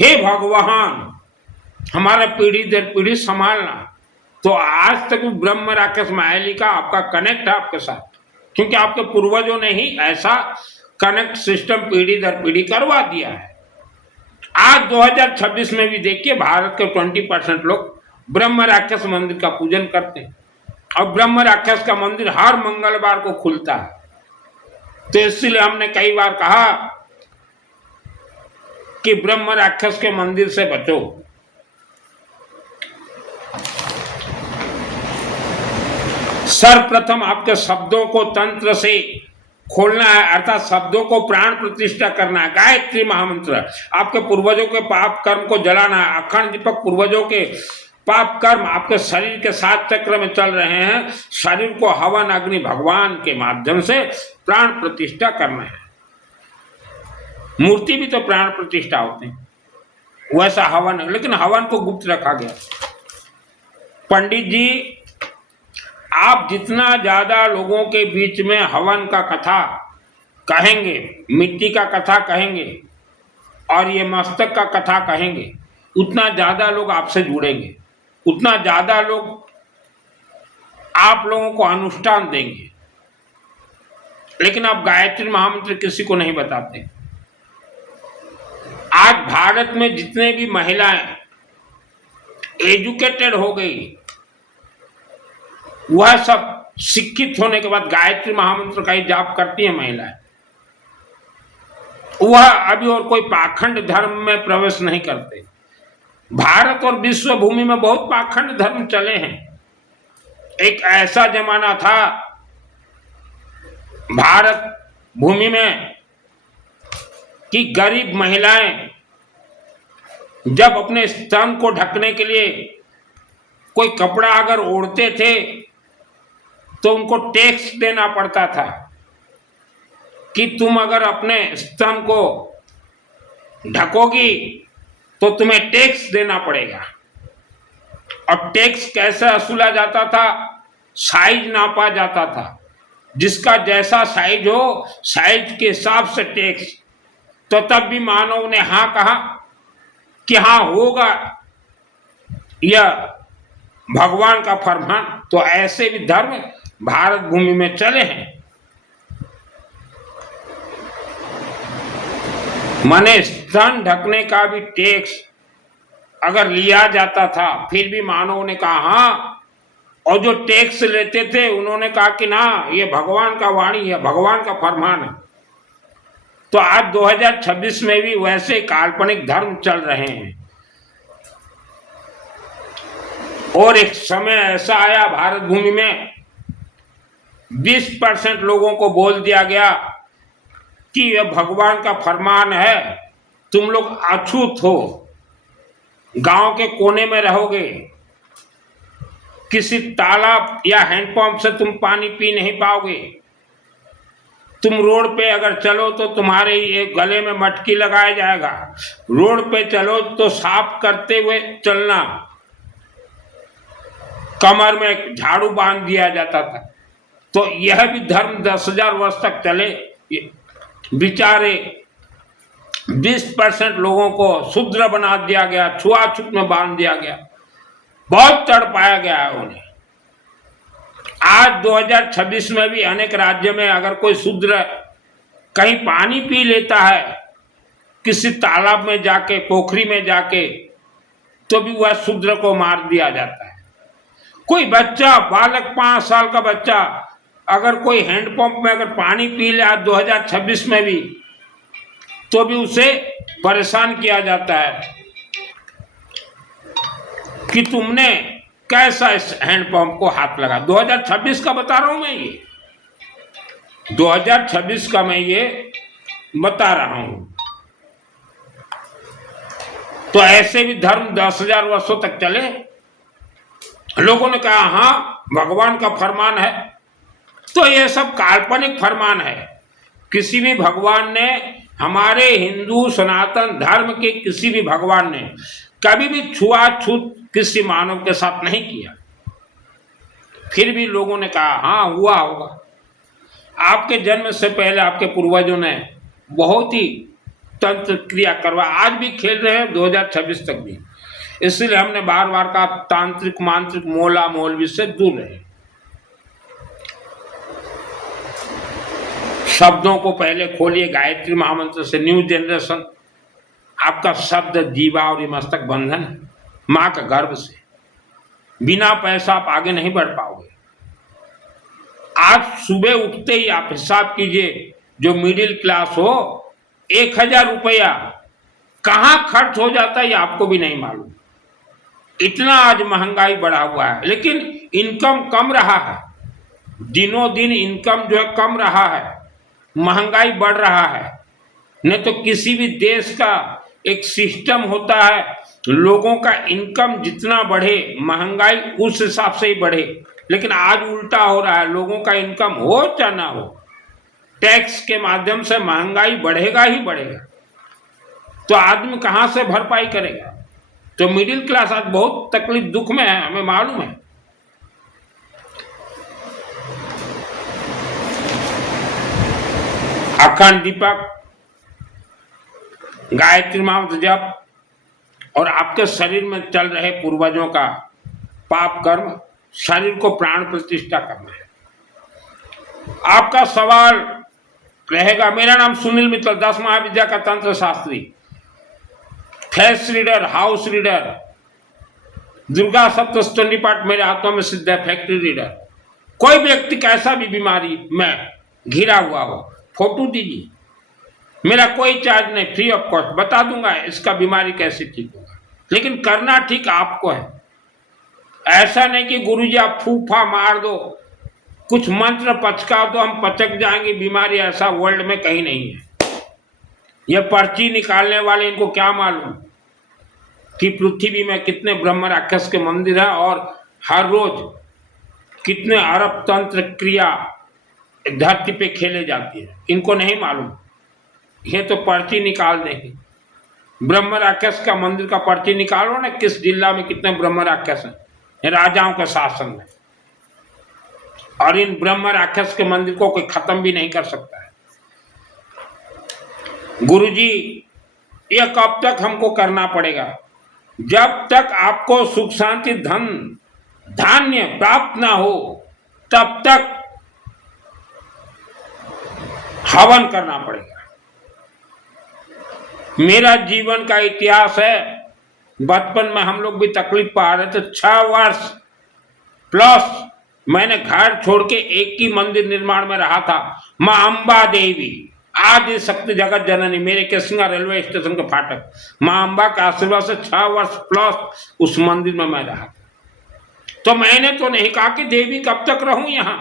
हे भगवान, हमारा पीढ़ी दर पीढ़ी संभालना। तो आज तक ब्रह्म राक्षस मायाली का आपका कनेक्ट है आपके साथ, क्योंकि आपके पूर्वजों ने ही ऐसा कनेक्ट सिस्टम पीढ़ी दर पीढ़ी करवा दिया है। आज 2026 में भी देखिए, भारत के 20% लोग ब्रह्म राक्षस मंदिर का पूजन करते हैं और ब्रह्म राक्षस का मंदिर हर मंगलवार को खुलता है। तो इसलिए हमने कई बार कहा कि ब्रह्म राक्षस के मंदिर से बचो। सर्वप्रथम आपके शब्दों को तंत्र से खोलना है, अर्थात शब्दों को प्राण प्रतिष्ठा करना है। गायत्री महामंत्र, आपके पूर्वजों के पाप कर्म को जलाना है। अखंड दीपक, पूर्वजों के पाप कर्म आपके शरीर के 7 चक्र में चल रहे हैं। शरीर को हवन अग्नि भगवान के माध्यम से प्राण प्रतिष्ठा करना है। मूर्ति भी तो प्राण प्रतिष्ठा होते हैं, वैसा हवन है, लेकिन हवन को गुप्त रखा गया। पंडित जी, आप जितना ज्यादा लोगों के बीच में हवन का कथा कहेंगे, मिट्टी का कथा कहेंगे और ये मस्तक का कथा कहेंगे, उतना ज्यादा लोग आपसे जुड़ेंगे, उतना ज्यादा लोग आप लोगों को अनुष्ठान देंगे। लेकिन आप गायत्री महामंत्र किसी को नहीं बताते। आज भारत में जितने भी महिलाएं एजुकेटेड हो गई, वह सब शिक्षित होने के बाद गायत्री महामंत्र का ही जाप करती है महिलाएं। वह अभी और कोई पाखंड धर्म में प्रवेश नहीं करते। भारत और विश्व भूमि में बहुत पाखंड धर्म चले हैं। एक ऐसा जमाना था भारत भूमि में कि गरीब महिलाएं जब अपने स्तन को ढकने के लिए कोई कपड़ा अगर ओढ़ते थे तो उनको टैक्स देना पड़ता था कि तुम अगर अपने स्तन को ढकोगी तो तुम्हें टैक्स देना पड़ेगा। और टैक्स कैसे वसूला जाता था? साइज नापा जाता था, जिसका जैसा साइज हो साइज के हिसाब से टैक्स। तो तब भी मानव ने हाँ कहा कि हाँ होगा, यह भगवान का फरमान। तो ऐसे भी धर्म भारत भूमि में चले हैं। माने स्तन ढकने का भी टैक्स अगर लिया जाता था, फिर भी मानव ने कहा हाँ। और जो टैक्स लेते थे उन्होंने कहा कि ना, ये भगवान का वाणी है, भगवान का फरमान है। तो आज 2026 में भी वैसे काल्पनिक धर्म चल रहे हैं। और एक समय ऐसा आया भारत भूमि में 20% लोगों को बोल दिया गया कि यह भगवान का फरमान है, तुम लोग अछूत हो, गांव के कोने में रहोगे, किसी तालाब या हैंडपंप से तुम पानी पी नहीं पाओगे, तुम रोड पे अगर चलो तो तुम्हारे ये गले में मटकी लगाया जाएगा, रोड पे चलो तो साफ करते हुए चलना, कमर में झाड़ू बांध दिया जाता था। तो यह भी धर्म 10,000 वर्ष तक चले। बेचारे 20% लोगों को शूद्र बना दिया गया, छुआछूत में बांध दिया गया, बहुत तड़पाया गया है उन्हें। आज 2026 में भी अनेक राज्य में अगर कोई शूद्र कहीं पानी पी लेता है किसी तालाब में जाके, पोखरी में जाके, तो भी वह शूद्र को मार दिया जाता है। कोई बच्चा, बालक 5 साल का बच्चा अगर कोई हैंडपंप में अगर पानी पी ले आज 2026 में भी, तो भी उसे परेशान किया जाता है कि तुमने कैसा इस हैंडपंप को हाथ लगा। 2026 का बता रहा हूं मैं, ये 2026 का मैं ये बता रहा हूं। तो ऐसे भी धर्म 10,000 वर्षों तक चले। लोगों ने कहा हाँ भगवान का फरमान है, तो ये सब काल्पनिक फरमान है। किसी भी भगवान ने, हमारे हिंदू सनातन धर्म के किसी भी भगवान ने कभी भी छुआछूत किसी मानव के साथ नहीं किया। फिर भी लोगों ने कहा हाँ हुआ होगा। आपके जन्म से पहले आपके पूर्वजों ने बहुत ही तंत्र क्रिया करवा, आज भी खेल रहे हैं 2026 तक भी। इसलिए हमने बार बार कहा तांत्रिक मांत्रिक मोला मौलवी से दूर रहे। शब्दों को पहले खोलिए गायत्री महामंत्र से। न्यू जनरेशन, आपका शब्द जीवा और ये मस्तक बंधन मां का गर्भ से, बिना पैसा आप आगे नहीं बढ़ पाओगे। आज सुबह उठते ही आप हिसाब कीजिए, जो मिडिल क्लास हो 1000 रुपया कहां खर्च हो जाता है ये आपको भी नहीं मालूम। इतना आज महंगाई बढ़ा हुआ है, लेकिन इनकम कम रहा है, दिनों दिन इनकम जो है कम रहा है, महंगाई बढ़ रहा है। नहीं तो किसी भी देश का एक सिस्टम होता है, लोगों का इनकम जितना बढ़े महंगाई उस हिसाब से ही बढ़े। लेकिन आज उल्टा हो रहा है, लोगों का इनकम हो चाहे ना हो, टैक्स के माध्यम से महंगाई बढ़ेगा ही बढ़ेगा। तो आदमी कहां से भरपाई करेगा? तो मिडिल क्लास आज बहुत तकलीफ दुख में है, हमें मालूम है। अखंड दीपक, गायत्री मंत्र जप और आपके शरीर में चल रहे पूर्वजों का पाप कर्म, शरीर को प्राण प्रतिष्ठा करना है। आपका सवाल रहेगा, मेरा नाम सुनील मित्तल, 10 महाविद्या का तंत्र Shastri, face reader, house reader, Durga Saptashati पाठ मेरे हाथों में सिद्ध है, फैक्ट्री रीडर। कोई व्यक्ति कैसा भी बीमारी में घिरा हुआ हो, फोटो दीजिए, मेरा कोई चार्ज नहीं, फ्री ऑफ कॉस्ट बता दूंगा इसका बीमारी कैसे ठीक होगा। लेकिन करना ठीक आपको है। ऐसा नहीं कि गुरुजी आप फूफा मार दो, कुछ मंत्र पचका दो हम पचक जाएंगे, बीमारी ऐसा वर्ल्ड में कहीं नहीं है। ये पर्ची निकालने वाले इनको क्या मालूम कि पृथ्वी में कितने ब्रह्म राक्षस के मंदिर हैं और हर रोज कितने अरब तंत्र क्रिया धरती पे खेले जाती है, इनको नहीं मालूम। ये तो पर्ची निकाल देंगे। ब्रह्म राक्षस का मंदिर का पर्ची निकालो ना, किस जिला में कितने ब्रह्म राक्षस हैं राजाओं के शासन में, और इन ब्रह्म राक्षस के मंदिर को कोई खत्म भी नहीं कर सकता है। गुरुजी ये कब तक हमको करना पड़ेगा? जब तक आपको सुख शांति धन धान्य प्राप्त ना हो तब तक हवन करना पड़ेगा। मेरा जीवन का इतिहास है, बचपन में हम लोग भी तकलीफ पा रहे थे, 6 वर्ष प्लस मैंने घर छोड़ के एक ही मंदिर निर्माण में रहा था, मां अंबा देवी आदि शक्ति जगत जननी, मेरे केसिंगा रेलवे स्टेशन के फाटक, मां अंबा के आशीर्वाद से 6 वर्ष प्लस उस मंदिर में मैं रहा था। तो मैंने तो नहीं कहा कि देवी कब तक रहूं यहां,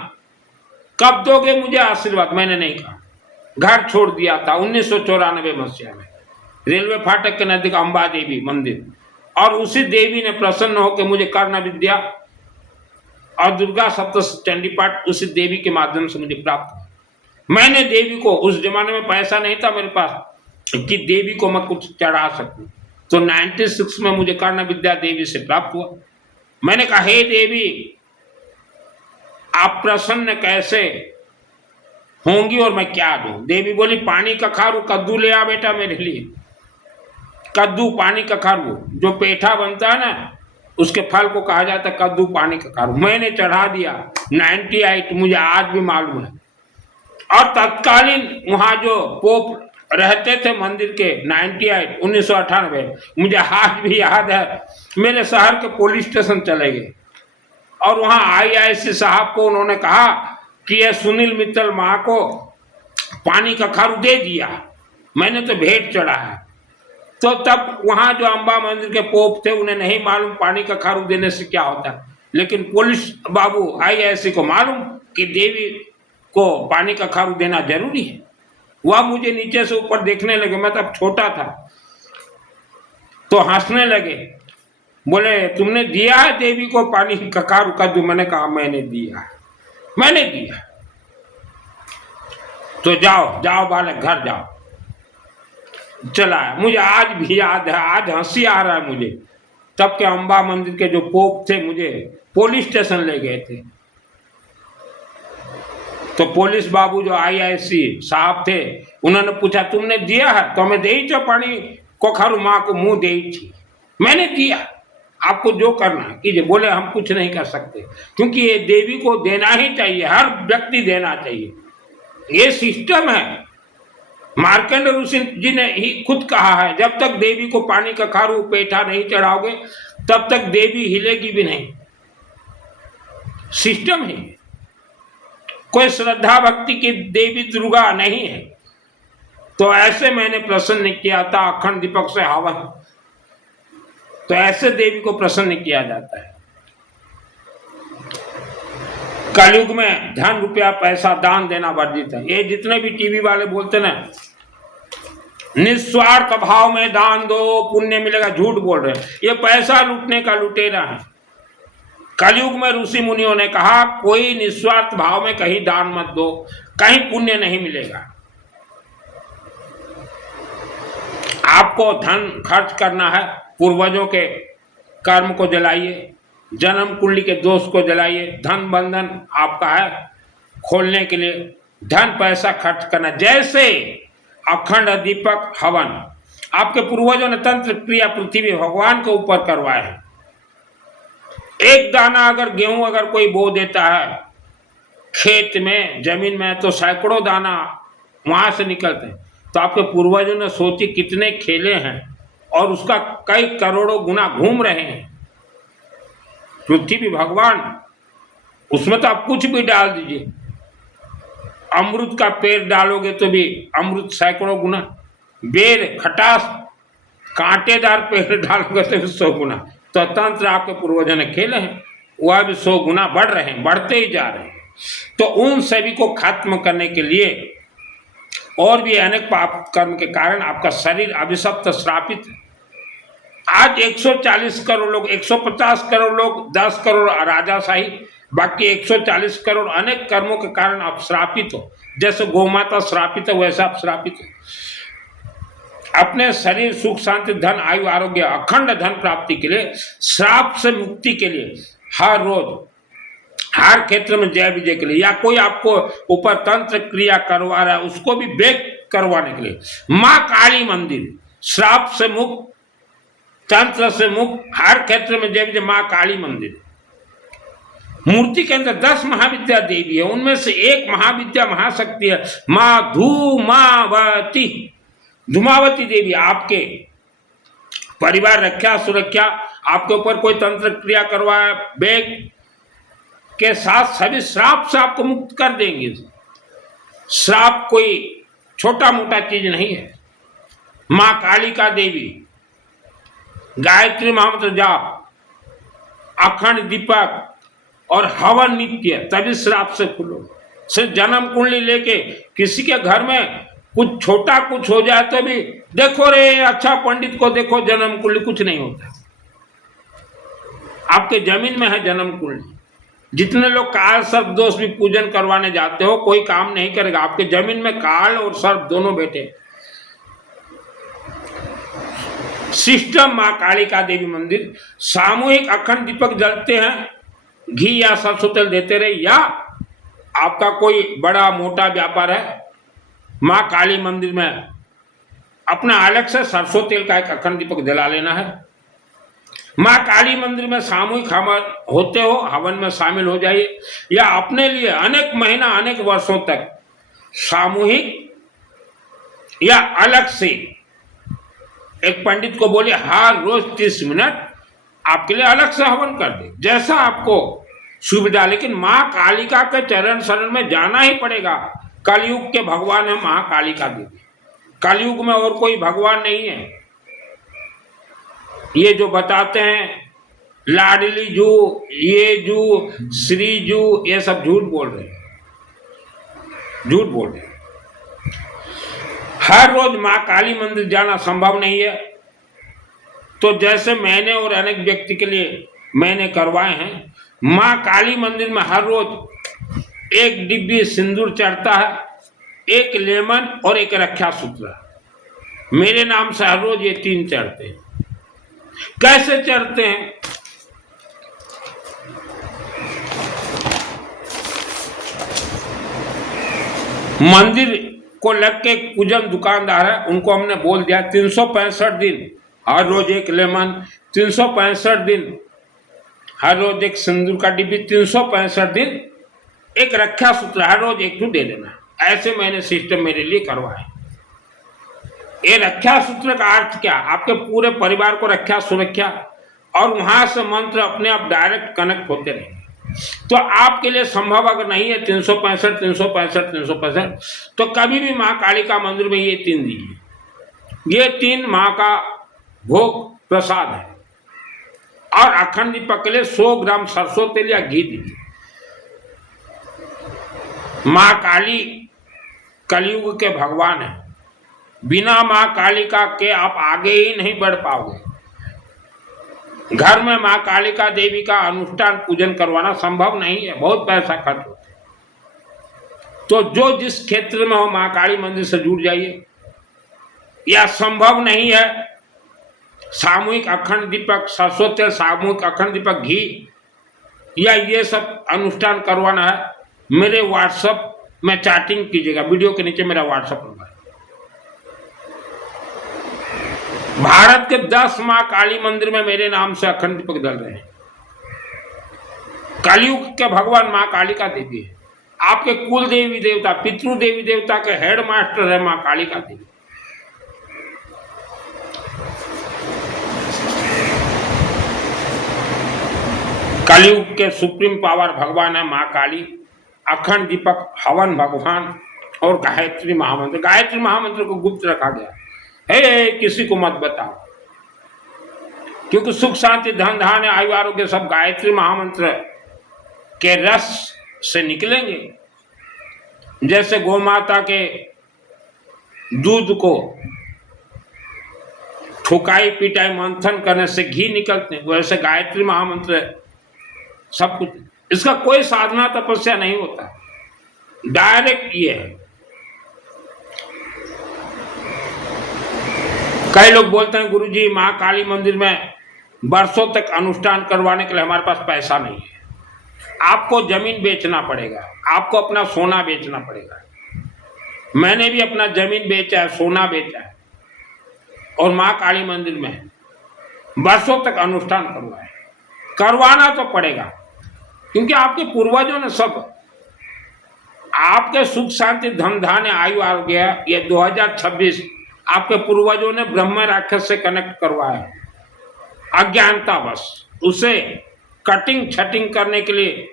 कब दोगे मुझे आशीर्वाद, मैंने नहीं कहा। घर छोड़ दिया था 1994 मसीहा में, रेलवे फाटक के नजदीक अंबा देवी मंदिर, और उसी देवी ने प्रसन्न होकर मुझे कर्ण विद्या और दुर्गा सप्तशती पाठ उसी देवी के माध्यम से मुझे प्राप्त हुआ। मैंने देवी को, उस जमाने में पैसा नहीं था मेरे पास कि देवी को मैं कुछ चढ़ा सकूं, तो 96 में मुझे कर्ण विद्या देवी से प्राप्त हुआ। मैंने कहा हे देवी आप प्रसन्न कैसे होंगी और मैं क्या दूं? देवी बोली पानी का खारू, कद्दू ले आ बेटा मेरे लिए। कद्दू पानी का खारू, जो पेठा बनता है ना उसके फल को कहा जाता है कद्दू पानी का खारू। मैंने चढ़ा दिया 98, मुझे आज भी मालूम है। और तत्कालीन वहां जो पोप रहते थे मंदिर के 98 1998, मुझे आज भी याद है, मेरे शहर के पुलिस स्टेशन चले गए और वहां IIC साहब को उन्होंने कहा कि ये सुनील मित्तल मां को पानी का खारू दे दिया, मैंने तो भेंट चढ़ा है। तो तब वहां जो अंबा मंदिर के पोप थे उन्हें नहीं मालूम पानी का खारू देने से क्या होता है, लेकिन पुलिस बाबू IIC को मालूम कि देवी को पानी का खारू देना जरूरी है। वह मुझे नीचे से ऊपर देखने लगे, मैं तब छोटा था, तो हंसने लगे, बोले तुमने दिया है देवी को पानी का खारू कद्दू? मैंने कहा मैंने दिया, मैंने दिया। तो जाओ जाओ बालक, घर जाओ। चला है। मुझे आज भी याद है, आज हंसी आ रहा है मुझे। तब के अम्बा मंदिर के जो पोप थे मुझे पुलिस स्टेशन ले गए थे। तो पुलिस बाबू जो IIC साहब थे, उन्होंने पूछा तुमने दिया है? तो मैं दे ही पानी कोखारू माँ को मुंह दे ही, मैंने दिया, आपको जो करना है कीजिए। बोले हम कुछ नहीं कर सकते, क्योंकि ये देवी को देना ही चाहिए, हर व्यक्ति देना चाहिए, ये सिस्टम है। मार्कंड ऋषि जी ने ही खुद कहा है, जब तक देवी को पानी का खारू पेठा नहीं चढ़ाओगे तब तक देवी हिलेगी भी नहीं। सिस्टम है, कोई श्रद्धा भक्ति की देवी दुर्गा नहीं है। तो ऐसे मैंने प्रसन्न किया था अखंड दीपक से हवन। तो ऐसे देवी को प्रसन्न किया जाता है। कलयुग में धन रुपया पैसा दान देना वर्जित है। ये जितने भी टीवी वाले बोलते ना निस्वार्थ भाव में दान दो पुण्य मिलेगा, झूठ बोल रहे हैं। ये पैसा लूटने का लुटेरा है। कलयुग में ऋषि मुनियों ने कहा कोई निस्वार्थ भाव में कहीं दान मत दो, कहीं पुण्य नहीं मिलेगा। आपको धन खर्च करना है, पूर्वजों के कर्म को जलाइए, जन्म कुंडली के दोष को जलाइए। धन बंधन आपका है खोलने के लिए धन पैसा खर्च करना। जैसे अखंड दीपक हवन आपके पूर्वजों ने तंत्र क्रिया पृथ्वी भगवान के ऊपर करवाए हैं। एक दाना अगर गेहूं अगर कोई बो देता है खेत में जमीन में, तो सैकड़ों दाना वहां से निकलते हैं। तो आपके पूर्वजों ने सोची कितने खेले हैं और उसका कई करोड़ों गुना घूम रहे हैं। पृथ्वी भगवान, उसमें तो आप कुछ भी डाल दीजिए, अमृत का पेड़ डालोगे तो भी अमृत सैकड़ों गुना, बेर खटास कांटेदार पेड़ डालोगे तो भी 100 गुना। तो तंत्र आपके पूर्वजों ने खेले हैं, वह भी 100 गुना बढ़ रहे हैं, बढ़ते ही जा रहे हैं। तो उन सभी को खत्म करने के लिए और भी अनेक पाप कर्म के कारण आपका शरीर अभिशप्त श्रापित है। आज 140 करोड़ लोग, 150 करोड़ लोग, 10 करोड़ राजाशाही, बाकी 140 करोड़ अनेक कर्मों के कारण आप श्रापित हो। जैसे गौमाता श्रापित है वैसे आप श्रापित हो। अपने शरीर सुख शांति धन आयु आरोग्य अखंड धन प्राप्ति के लिए, श्राप से मुक्ति के लिए हर रोज हर क्षेत्र में जय विजय के लिए, या कोई आपको ऊपर तंत्र क्रिया करवा रहा है उसको भी ब्रेक करवाने के लिए माँ काली मंदिर, श्राप से मुक्त, तंत्र से मुक्त, हर क्षेत्र में जय विजय माँ काली मंदिर। मूर्ति के अंदर 10 महाविद्या देवी है, उनमें से एक महाविद्या महाशक्ति है माँ धूमावती। धूमावती देवी आपके परिवार रक्षा सुरक्षा, आपके ऊपर कोई तंत्र क्रिया करवाए बेग के साथ सभी श्राप से आपको मुक्त कर देंगे। श्राप कोई छोटा मोटा चीज नहीं है। माँ कालिका देवी, गायत्री महामंत्र जाप, अखंड दीपक और हवन नित्य, तभी श्राप से खुलो। सिर्फ जन्म कुंडली लेके किसी के घर में कुछ छोटा कुछ हो जाए तो भी देखो रे अच्छा पंडित को देखो जन्म कुंडली, कुछ नहीं होता। आपके जमीन में है जन्म कुंडली। जितने लोग काल सर्प दोष भी पूजन करवाने जाते हो कोई काम नहीं करेगा। आपके जमीन में काल और सर्प दोनों बैठे। सिस्टम माँ कालिका देवी मंदिर, सामूहिक अखंड दीपक जलते हैं, घी या सरसों तेल देते रहे, या आपका कोई बड़ा मोटा व्यापार है माँ काली मंदिर में अपना अलग से सरसों तेल का एक अखंड दीपक जला लेना है। माँ काली मंदिर में सामूहिक हवन होते हो, हवन में शामिल हो जाइए, या अपने लिए अनेक महीना अनेक वर्षों तक सामूहिक या अलग से एक पंडित को बोले हर रोज 30 मिनट आपके लिए अलग से हवन कर दे, जैसा आपको सुविधा। लेकिन माँ कालिका के चरण शरण में जाना ही पड़ेगा। कलयुग के भगवान है माँ कालिका देवी, कलयुग में और कोई भगवान नहीं है। ये जो बताते हैं लाडली जू, ये जू, श्री जू, ये सब झूठ बोल रहे हैं, झूठ बोल रहे हैं। हर रोज माँ काली मंदिर जाना संभव नहीं है। तो जैसे मैंने और अनेक व्यक्ति के लिए मैंने करवाए हैं, माँ काली मंदिर में हर रोज 1 डिब्बी सिंदूर चढ़ता है, एक लेमन और एक रक्षा सूत्र। मेरे नाम से हर रोज ये 3 चढ़ते हैं। कैसे चढ़ते हैं? मंदिर को लग के पूजन दुकानदार है, उनको हमने बोल दिया 365 दिन हर रोज एक लेमन, 365 दिन हर रोज एक सिंदूर का डिब्बी, 365 दिन एक रक्षा सूत्र हर रोज एक दे देना। ऐसे मैंने सिस्टम मेरे लिए करवाया। ये रक्षा सूत्र का अर्थ क्या? आपके पूरे परिवार को रक्षा, सुरक्षा, और वहां से मंत्र अपने आप डायरेक्ट कनेक्ट होते रहेंगे। तो आपके लिए संभव अगर नहीं है 365 365 365, तो कभी भी माँ काली का मंदिर में ये 3 दीजिए। ये 3 माँ का भोग प्रसाद है। और अखंड दीपक के लिए 100 ग्राम सरसों तेल या घी दीजिए। माँ काली कलयुग के भगवान है। बिना माँ कालिका के आप आगे ही नहीं बढ़ पाओगे। घर में माँ कालिका देवी का अनुष्ठान पूजन करवाना संभव नहीं है, बहुत पैसा खर्च होता है। तो जो जिस क्षेत्र में हो माँ काली मंदिर से जुड़ जाइए। या संभव नहीं है सामूहिक अखंड दीपक सरसों तेल, सामूहिक अखंड दीपक घी, या ये सब अनुष्ठान करवाना है, मेरे व्हाट्सएप में चैटिंग कीजिएगा। वीडियो के नीचे मेरा व्हाट्सएप नंबर है। भारत के 10 माँ काली मंदिर में मेरे नाम से अखंड दीपक जल रहे हैं। कलयुग के भगवान माँ कालिका देवी है। आपके कुल देवी देवता, पितृ देवी देवता के हेड मास्टर है माँ कालिका देवी। कलयुग के सुप्रीम पावर भगवान है माँ काली, अखंड दीपक, हवन भगवान और गायत्री महामंत्र। गायत्री महामंत्र को गुप्त रखा गया है, किसी को मत बताओ, क्योंकि सुख शांति धन धान्य आयु आरोग्य सब गायत्री महामंत्र के रस से निकलेंगे। जैसे गोमाता के दूध को ठुकाई पिटाई मंथन करने से घी निकलते हैं, वैसे गायत्री महामंत्र सब कुछ। इसका कोई साधना तपस्या नहीं होता, डायरेक्ट ये है। कई लोग बोलते हैं गुरुजी माँ काली मंदिर में वर्षों तक अनुष्ठान करवाने के लिए हमारे पास पैसा नहीं है। आपको जमीन बेचना पड़ेगा, आपको अपना सोना बेचना पड़ेगा। मैंने भी अपना जमीन बेचा है, सोना बेचा है, और माँ काली मंदिर में वर्षों तक अनुष्ठान करवाए। करवाना तो पड़ेगा, क्योंकि आपके पूर्वजों ने सब आपके सुख शांति धन धान्य आयु आरोग्य ये 2026 आपके पूर्वजों ने ब्रह्म राक्षस से कनेक्ट करवाया। अज्ञानता बस उसे कटिंग छटिंग करने के लिए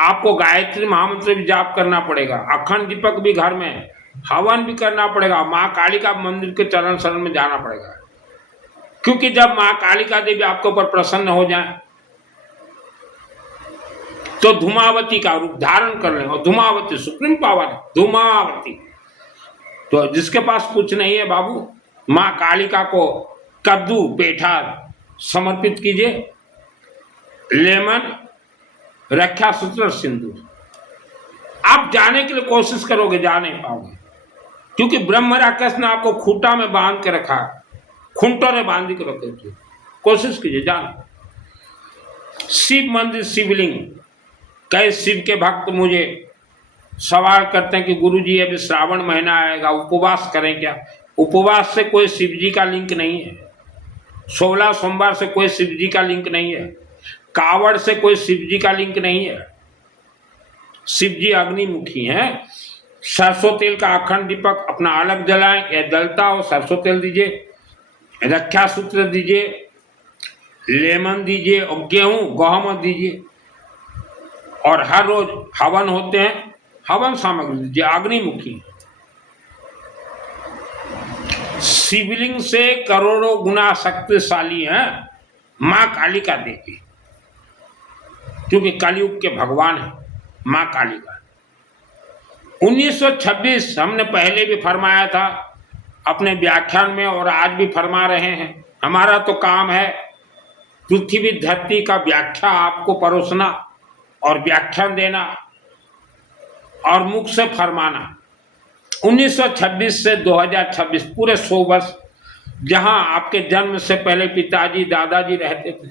आपको गायत्री महामंत्र भी जाप करना पड़ेगा, अखंड दीपक भी घर में, हवन भी करना पड़ेगा, माँ कालिका मंदिर के चरण शरण में जाना पड़ेगा। क्योंकि जब माँ कालिका देवी आपके ऊपर प्रसन्न हो जाए तो धूमावती का रूप धारण कर लें। और धूमावती सुप्रीम पावर है, धूमावती। तो जिसके पास कुछ नहीं है बाबू, माँ कालिका को कद्दू पेठा समर्पित कीजिए, लेमन, रक्षा सूत्र, सिंदूर। आप जाने के लिए कोशिश करोगे, जा नहीं पाओगे, क्योंकि ब्रह्म राक्षस ने आपको खूंटा में बांध के रखा, खूंटों में बांध के रखे। कोशिश कीजिए जाने। शिव मंदिर, शिवलिंग। कई शिव के भक्त मुझे सवाल करते हैं कि गुरुजी अभी श्रावण महीना आएगा, उपवास करें क्या? उपवास से कोई शिव जी का लिंक नहीं है, 16 सोमवार से कोई शिव जी का लिंक नहीं है, कावड़ से कोई शिव जी का लिंक नहीं है। शिव जी अग्निमुखी हैं। सरसों तेल का अखंड दीपक अपना अलग जलाएं, या जलता हो सरसों तेल दीजिए, रक्षा सूत्र दीजिए, लेमन दीजिए, और गेहूं गहमत दीजिए। और हर रोज हवन होते हैं, हवन सामग्री दीजिए अग्निमुखी। शिवलिंग से करोड़ों गुना शक्तिशाली है माँ कालिका देवी, क्योंकि कलयुग के भगवान है माँ कालिका। 1926 हमने पहले भी फरमाया था अपने व्याख्यान में, और आज भी फरमा रहे हैं। हमारा तो काम है पृथ्वी धरती का व्याख्या आपको परोसना और व्याख्यान देना और मुख से फरमाना। 1926 से 2026 पूरे 100 वर्ष जहां आपके जन्म से पहले पिताजी दादाजी रहते थे,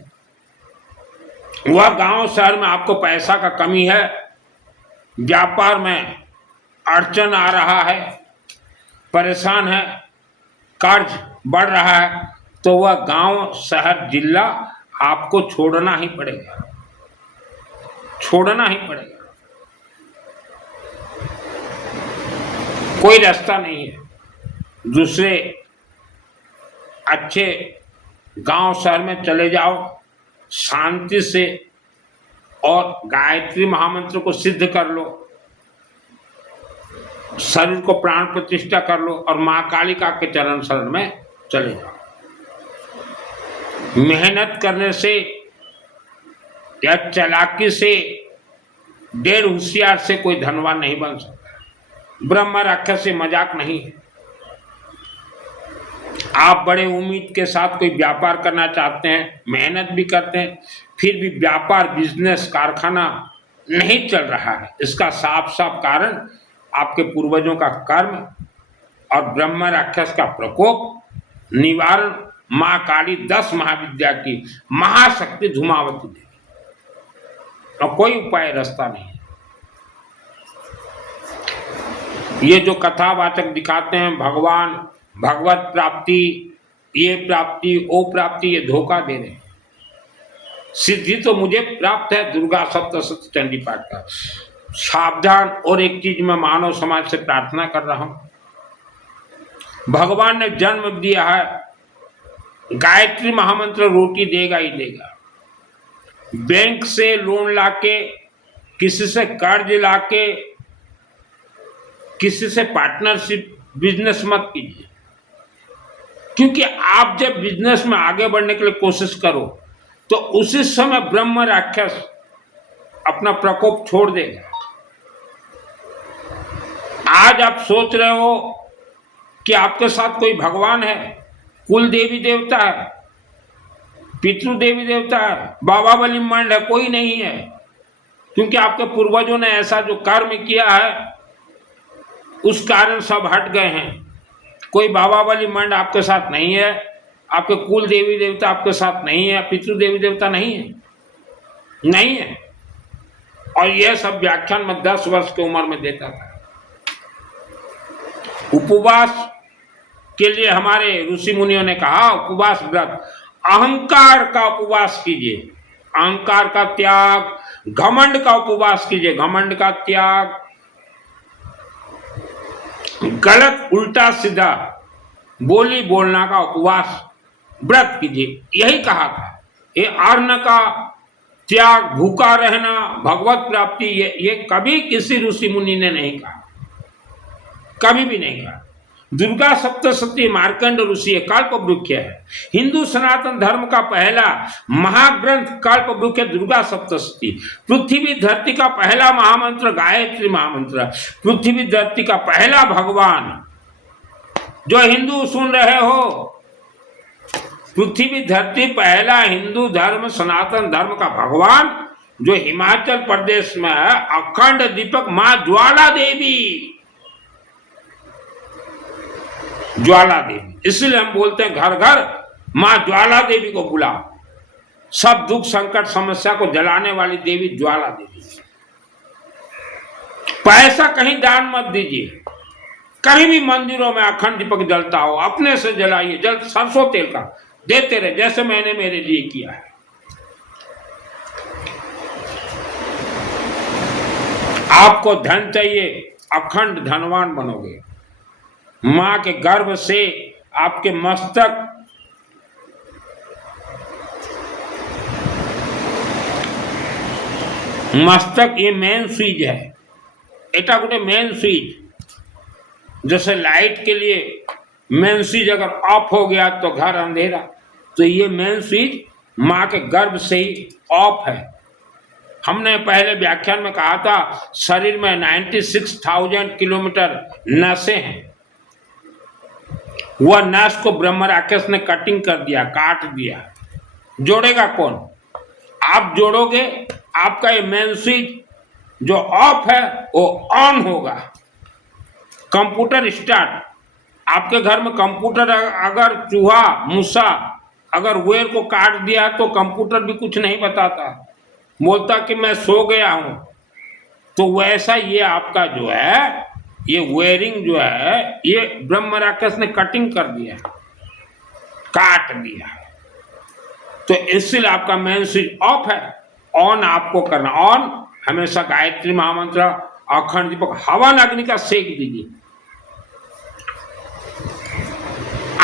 वह गांव शहर में आपको पैसा का कमी है, व्यापार में अड़चन आ रहा है, परेशान है, कर्ज बढ़ रहा है, तो वह गांव शहर जिला आपको छोड़ना ही पड़ेगा, छोड़ना ही पड़ेगा, कोई रास्ता नहीं है। दूसरे अच्छे गांव शहर में चले जाओ शांति से और गायत्री महामंत्र को सिद्ध कर लो, शरीर को प्राण प्रतिष्ठा कर लो और मां कालिका के चरण शरण में चले जाओ। मेहनत करने से या चालाकी से, डेढ़ होशियार से कोई धनवान नहीं बन सकता। ब्रह्म राक्षस से मजाक नहीं है। आप बड़े उम्मीद के साथ कोई व्यापार करना चाहते हैं, मेहनत भी करते हैं, फिर भी व्यापार बिजनेस कारखाना नहीं चल रहा है, इसका साफ साफ कारण आपके पूर्वजों का कर्म और ब्रह्म राक्षस का प्रकोप निवारण मां काली 10 महाविद्या की महाशक्ति धूमावती देवी, और कोई उपाय रास्ता नहीं है। ये जो कथावाचक दिखाते हैं भगवान भगवत प्राप्ति, ये प्राप्ति वो प्राप्ति, ये धोखा दे रहे हैं। सिद्धि तो मुझे प्राप्त है दुर्गा सप्तशती चंडी पाठ का। सावधान। और एक चीज मैं मानव समाज से प्रार्थना कर रहा हूं, भगवान ने जन्म दिया है, गायत्री महामंत्र रोटी देगा ही देगा। बैंक से लोन लाके, किसी से कर्ज लाके, किसी से पार्टनरशिप बिजनेस मत कीजिए, क्योंकि आप जब बिजनेस में आगे बढ़ने के लिए कोशिश करो तो उसी समय ब्रह्म राक्षस अपना प्रकोप छोड़ देगा। आज आप सोच रहे हो कि आपके साथ कोई भगवान है, कुल देवी देवता है, पितृ देवी देवता है, बाबा बलि मंड है, कोई नहीं है, क्योंकि आपके पूर्वजों ने ऐसा जो कर्म किया है उस कारण सब हट गए हैं। कोई बाबा बलि मंड आपके साथ नहीं है, आपके कुल देवी देवता आपके साथ नहीं है, पितृ देवी देवता नहीं है, नहीं है। और यह सब व्याख्यान में 10 वर्ष की उम्र में देता था। उपवास के लिए हमारे ऋषि मुनियों ने कहा, उपवास व्रत, अहंकार का उपवास कीजिए, अहंकार का त्याग, घमंड का उपवास कीजिए, घमंड का त्याग, गलत उल्टा सीधा बोली बोलना का उपवास व्रत कीजिए, यही कहा था। ये अन्न का त्याग, भूखा रहना, भगवत प्राप्ति, ये कभी किसी ऋषि मुनि ने नहीं कहा, कभी भी नहीं कहा। दुर्गा सप्तशती मार्कंड ऋषि कल्प वृक्ष है। हिंदू सनातन धर्म का पहला महाग्रंथ कल्प वृक्ष दुर्गा सप्तशती। पृथ्वी धरती का पहला महामंत्र गायत्री महामंत्र। पृथ्वी धरती का पहला भगवान, जो हिंदू सुन रहे हो, पृथ्वी धरती पहला हिंदू धर्म सनातन धर्म का भगवान जो हिमाचल प्रदेश में है, अखंड दीपक मां ज्वाला देवी, ज्वाला देवी। इसलिए हम बोलते हैं घर घर मां ज्वाला देवी को बुलाओ। सब दुख संकट समस्या को जलाने वाली देवी ज्वाला देवी। पैसा कहीं दान मत दीजिए, कहीं भी मंदिरों में अखंड दीपक जलता हो अपने से जलाइए, जल सरसों तेल का देते रहे, जैसे मैंने मेरे लिए किया है। आपको धन चाहिए, अखंड धनवान बनोगे। मां के गर्भ से आपके मस्तक ये मेन स्विच है, एटा गोटे मेन स्विच। जैसे लाइट के लिए मेन स्विच अगर ऑफ हो गया तो घर अंधेरा, तो ये मेन स्विच मां के गर्भ से ही ऑफ है। हमने पहले व्याख्यान में कहा था शरीर में 96,000 किलोमीटर नसें हैं। वह नस को ब्रह्म राक्षस ने कटिंग कर दिया, काट दिया। जोड़ेगा कौन? आप जोड़ोगे, आपका ये मेन स्विच जो ऑफ है वो ऑन होगा। कंप्यूटर स्टार्ट, आपके घर में कंप्यूटर अगर चूहा मूसा अगर वेयर को काट दिया तो कंप्यूटर भी कुछ नहीं बताता, बोलता कि मैं सो गया हूं। तो वैसा ये आपका जो है ये वेयरिंग जो है ये ब्रह्म राक्षस ने कटिंग कर दिया, काट दिया। तो इसलिए आपका मेन स्विच ऑफ है, ऑन आपको करना। ऑन हमेशा गायत्री महामंत्र अखंड दीपक हवन अग्नि का सेक दीजिए,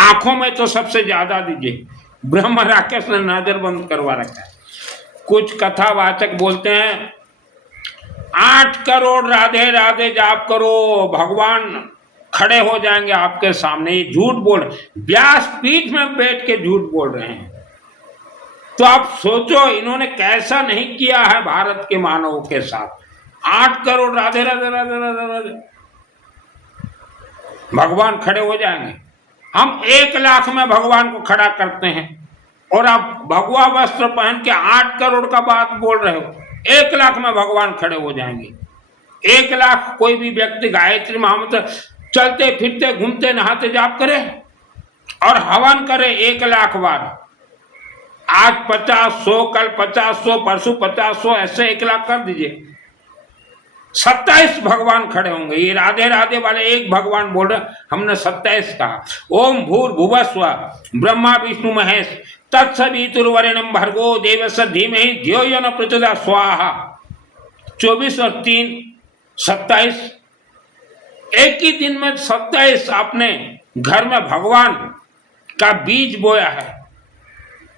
आंखों में तो सबसे ज्यादा दीजिए। ब्रह्म राक्षस ने नजर बंद करवा रखा है। कुछ कथावाचक बोलते हैं 8 करोड़ राधे राधे जाप करो भगवान खड़े हो जाएंगे आपके सामने। ये झूठ बोल रहे, व्यास पीठ में बैठ के झूठ बोल रहे हैं। तो आप सोचो इन्होंने कैसा नहीं किया है भारत के मानवों के साथ। 8 करोड़ राधे राधे राधे राधे राधे भगवान खड़े हो जाएंगे। हम 1 लाख में भगवान को खड़ा करते हैं और आप भगवा वस्त्र पहन के 8 करोड़ का बात बोल रहे हो। 1 लाख में भगवान खड़े हो जाएंगे। 1 लाख कोई भी व्यक्ति गायत्री महामंत्र चलते फिरते घूमते नहाते जाप करे और हवन करे 1 लाख बार। आज 50, 100, कल 50, 100, परसों 50, 100 ऐसे 1 लाख कर दीजिए, 27 भगवान खड़े होंगे। ये राधे राधे वाले एक भगवान बोल रहे, हमने 27 कहा। ओम भूर्भुवः ब्रह्मा विष्णु महेश तत्सवितुर्वरेण्यं भर्गो देवस्य धीमहि धियो यो न प्रचोदयात् स्वाहा। 24 और 3 27, एक ही दिन में 27 आपने घर में भगवान का बीज बोया है।